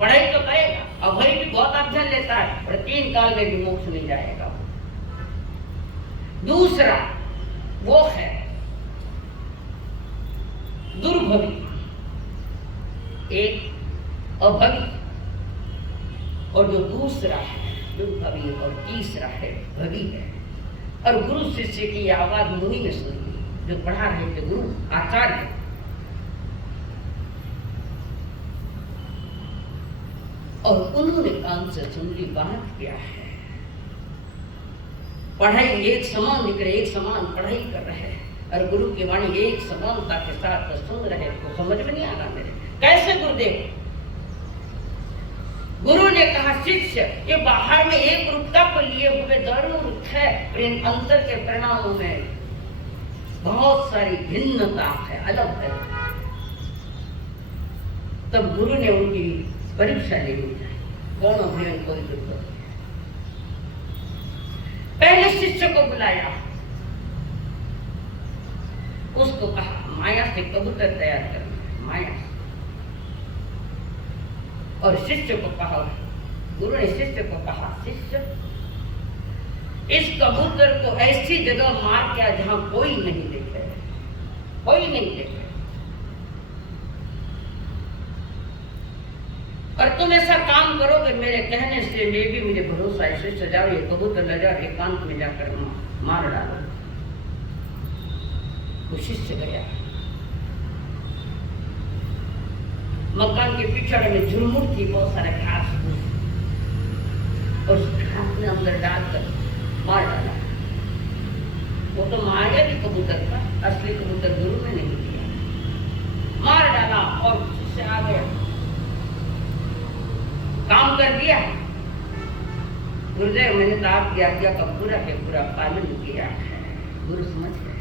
पढ़ाई तो करेगा, अभवी भी बहुत अध्ययन लेता है, पर 3 काल में भी मोक्ष नहीं जाएगा। दूसरा वो है दुर्भवी, एक अभवी, और जो दूसरा है दुर्भवी, और तीसरा है भवी है। और गुरु शिष्य की आवाज मुनि ने सुनी, जो पढ़ा रहे थे गुरु आचार्य। और उन्होंने कान से सुन ली, बात क्या है। पढ़ाई एक समान दिख रहे, एक समान पढ़ाई कर रहे हैं, और गुरु की वाणी एक समानता के साथ सुन रहे, तो समझ में नहीं आ रहा मेरे कैसे गुरुदेव। गुरु ने कहा शिष्य, ये बाहर में एक रूपता को लिए हुए जरूर है, पर इन अंतर के परिणामों में बहुत सारी भिन्नता है, अलग है। तब गुरु ने उनकी परीक्षा लेनी चाहिए, कौन अभियान कोई जरूरत। पहले शिष्य को बुलाया, उसको कहा माया से कबूतर तैयार करना, माया। और शिष्य को कहा, गुरु ने शिष्य को कहा शिष्य, इस कबूतर को ऐसी जगह मार क्या जहां कोई नहीं देखे, कोई नहीं देखे। और तुम ऐसा काम करोगे मेरे कहने से, मैं भी मुझे भरोसा ऐसे सजाओ, ये कबूतर ले जाओ एकांत में जाकर मार डालो। वो शिष्य गया, मकान के पिछड़ में झुरमुट थी, बहुत सारे घास फूस, और उस घास में अंदर डालकर मार डाला। वो तो मार गया भी कबूतर का, असली कबूतर गुरु ने नहीं किया, मार डाला और शिष्य आ गया, काम कर दिया। गुरुदेव मैंने तो आपकी आज्ञा का पूरा पालन किया है। गुरु समझ गए,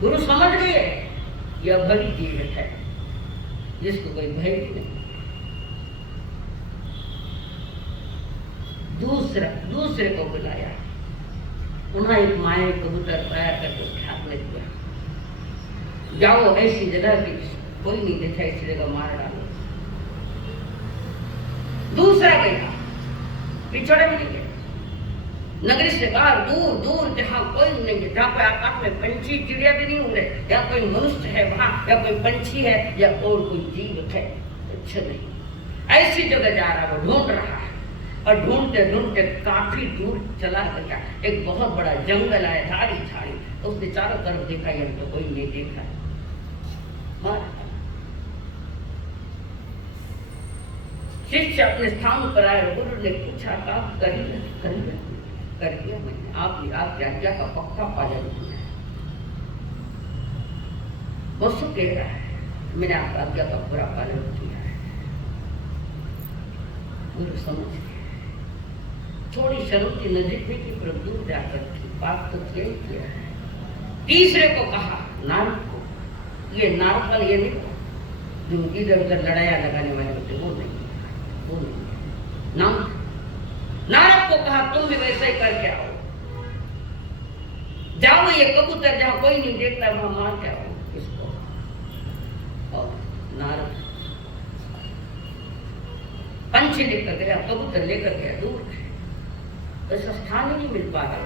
गुरु समझ गए यह भली जीवित है जिसको कोई भय भी नहीं। दूसरे को बुलाया, उन्हें एक माया कबूतर पाया करके ठाक ले दिया, जाओ ऐसी जगह की कोई नहीं देखा, ऐसी जगह मार डालो। दूसरा गया, पिछड़े में नहीं गया, नगरी से बाहर दूर दूर जहाँ कोई नहीं है, जहाँ पे आकाश में पंछी चिड़िया भी नहीं उड़ रहे, या कोई मनुष्य है वहां, या कोई पंछी है, या और कोई जीव है, अच्छा नहीं, ऐसी जगह जा रहा, वो ढूंढ रहा है। और ढूंढते ढूंढते काफी दूर चला गया, एक बहुत बड़ा जंगल आया, झाड़ी झाड़ी, उसने चारों तरफ देखा, ये तो कोई नहीं देखा, शिष्य अपने स्थान पर आए, गुरु ने पूछा आप कर दिया मैंने, आपकी आज्ञा का पक्का पालन किया। वो सो कह रहा है मैंने आपकी आज्ञा का पूरा पालन किया है। गुरु समझ गए, थोड़ी शर्म की नजर थी कि पर दूर जाकर की बात तो किया है। तीसरे को कहा, नारद को, ये नारद वाले ये नहीं जो इधर उधर लड़ाया लगाने वाले होते, वो नहीं, नारद को कहा तुम भी वैसे ही करके आओ, जाओ ये कबूतर जहां कोई नहीं देखता वहां मार के आओ इसको। और नारद पंछी लेकर गया, कबूतर लेकर गया, दूर ऐसा स्थान ही नहीं मिल पा रहा,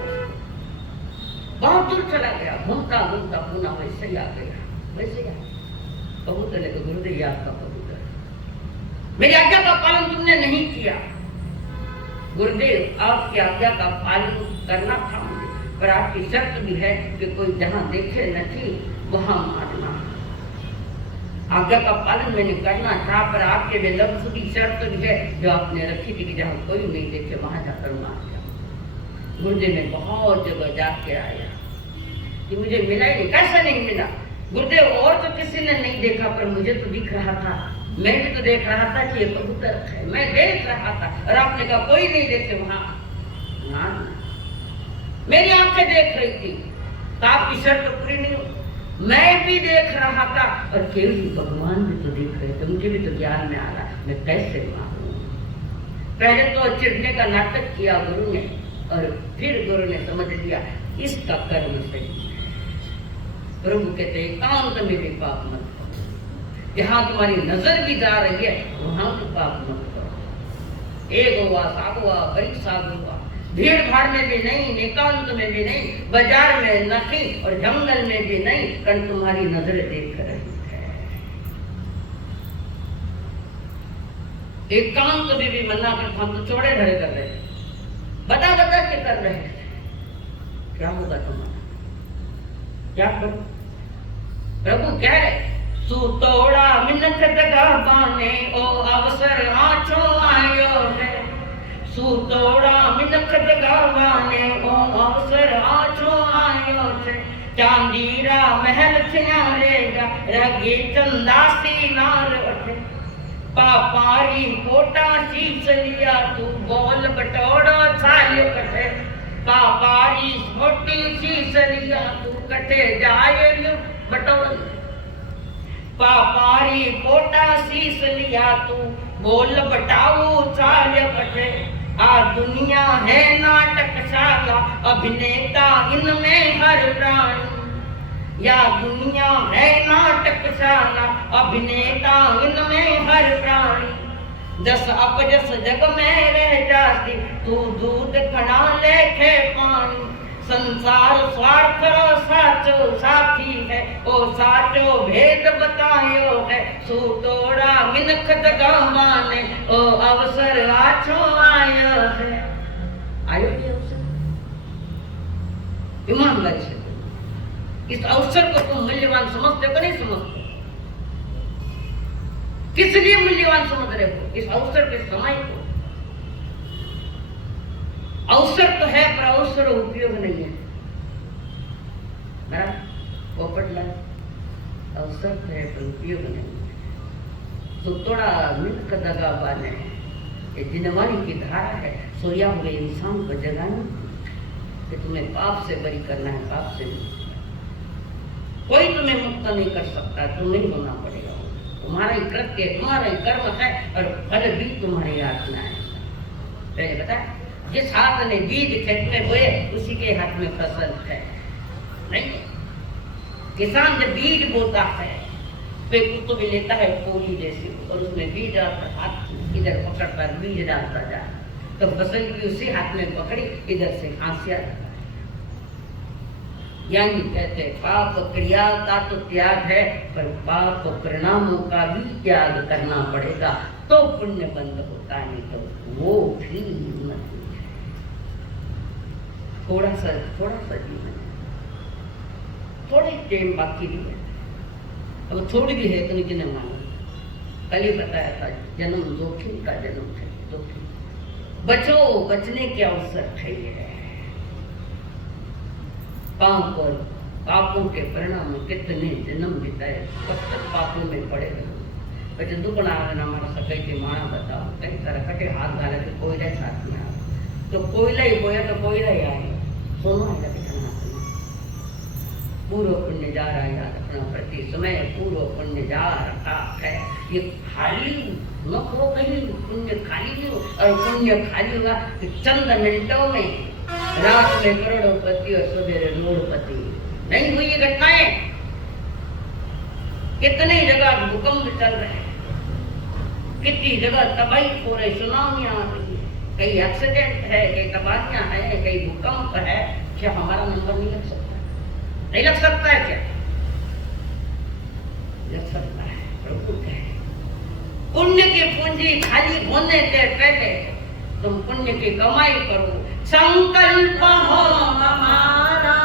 बहुत दूर चला गया, घूमता घूमता पुनः वैसे ही आ गया, वैसे ही कबूतर लेकर, गुरुदेव आपका कबूतर, मेरी आज्ञा का पालन तुमने नहीं किया। गुरुदेव आपकी आज्ञा का पालन करना था मुझे, पर आपकी शर्त भी है कि कोई जहां देखे नहीं वहां मारना। आज्ञा का पालन मैंने करना था, पर आपके वे लफ्ज की शर्त भी है जो आपने रखी थी कि जहां कोई नहीं देखे वहां जाकर मार दिया। गुरुदेव ने बहुत जगह जाके आया कि मुझे मिला ही नहीं, कैसा नहीं मिला गुरुदेव, और तो किसी ने नहीं देखा पर मुझे तो दिख रहा था, मैं भी तो देख रहा था कि ये कबूतर है, मैं देख रहा था, और आपने कहा कोई नहीं देखे वहां, ना मेरी आंखें देख रही थी, तो आपकी शर्त पूरी नहीं हो, मैं भी देख रहा था, और केवल भगवान भी तो देख रहे थे, मुझे भी तो ज्ञान में आ रहा, मैं कैसे मारूं। पहले तो चिढ़ने का नाटक किया गुरु ने, और फिर गुरु ने समझ लिया इसका कर्म सही है। प्रभु कहते एकांत में भी पाप मत करो, जहां तुम्हारी नजर भी जा रही है वहां भी पाप मत करो। एक हुआ, साग हुआ, बड़ी साग हुआ, भीड़ भाड़ में भी नहीं, एकांत में भी नहीं, बाजार में नहीं, और जंगल में भी नहीं, कारण तुम्हारी नजर देख रही है। एकांत में भी मना कर हम तो चौड़े धड़े कर रहे, बता के कर रहे, क्या होगा तुम्हारा, क्या करो। प्रभु कह रहे सुतोड़ा मिनख जगह बाने ओ अवसर आछो आयो है, सुतोड़ा मिनख जगह बाने ओ अवसर आछो आयो है, चांदीरा महल सिंगारेगा रगे चंदासी नार उठे, पापारी पोटा शीश लिया तू बोल बटोड़ा छायो कटे, पापारी छोटी शीश लिया तू कटे जाए बटोड़, पापारी पोटा शीश लिया तू बोल बटाऊ चाल कटे, आ दुनिया है नाटकशाला अभिनेता इनमें हर प्राणी, या दुनिया है नाटकशाला अभिनेता इनमें हर प्राणी, जस अपजस जग में रह जाती तू दूध खड़ा लेके पानी, संसार स्वार्थ रो साचो साथी है, ओ साचो भेद बतायो है, सूतोड़ा मिनख जगावाने, ओ अवसर आछो आयो है। आयो ये अवसर, ईमानदारी से इस अवसर को तुम मूल्यवान समझते हो कि नहीं समझते? किस लिए मूल्यवान समझ रहे हो इस अवसर के समय को? अवसर तो है पर अवसर उपयोग नहीं है। पोपटलाल, अवसर तो है पर उपयोग नहीं है। तो थोड़ा मिनख दगा बाने, ये जिनवानी की धारा है, सोया हुए इंसान को जगाना कि तुम्हें पाप से बरी करना है, पाप से नहीं। कोई तुम्हें मुक्त नहीं कर सकता, तुम्हें ही होना पड़ेगा। तुम्हारा ही कृत्य, तुम्हारा ही कर्म है और फल भी तुम्हारे हाथ में है। पहले बता, जिस हाथ ने बीज खेत में बोए उसी के हाथ में फसल है। नहीं, किसान जब बीज बोता है तो कुत्तों भी लेता है कोली जैसे और उसमें बीज डालता, हाथ इधर पकड़ता बीज डालता जा, तो फसल भी उसी हाथ में पकड़ी, इधर से हासिया। यानी कहते पाप क्रिया का तो त्याग है पर पाप परिणामों का भी त्याग करना पड़ेगा तो पुण्य बंद होता है, नहीं तो वो भी नहीं है। थोड़ा सा जीवन, थोड़ी टाइम बाकी भी है, अब थोड़ी भी है तो नहीं जिन्हें मानो। कल ही बताया था जन्म जोखिम का जन्म है, जोखिम बचो, बचने के अवसर है। पाप और पापों के परिणाम में कितने जन्म बिताए, कब तक पापों में पड़े रहे। बच्चे दुखना हमारा सकाई के माना बताओ कई तरह कटे हाथ डाले तो कोयला साथ में आ, तो कोयला ही बोया तो कोयला ही आए, सोना है रखना पूर्व पुण्य जा रहा है, याद रखना प्रति समय पूर्व पुण्य जा रखा है। ये खाली न हो, कहीं पुण्य खाली नहीं हो, और पुण्य खाली होगा तो चंद मिनटों में रात में करोड़पति और सवेरे रोड़पति। नहीं हुई ये घटनाएं, कितने जगह भूकंप चल रहे हैं, कितनी जगह तबाही हो रही, सुनामियां आ रही है, कई एक्सीडेंट है, कई तबाहियां है, कई भूकंप है। क्या हमारा नंबर नहीं लग सकता? नहीं लग सकता है क्या? लग सकता है। प्रभु है पुण्य की पूंजी खाली होने के पहले तुम पुण्य की कमाई करो। संकल्प हो हमारा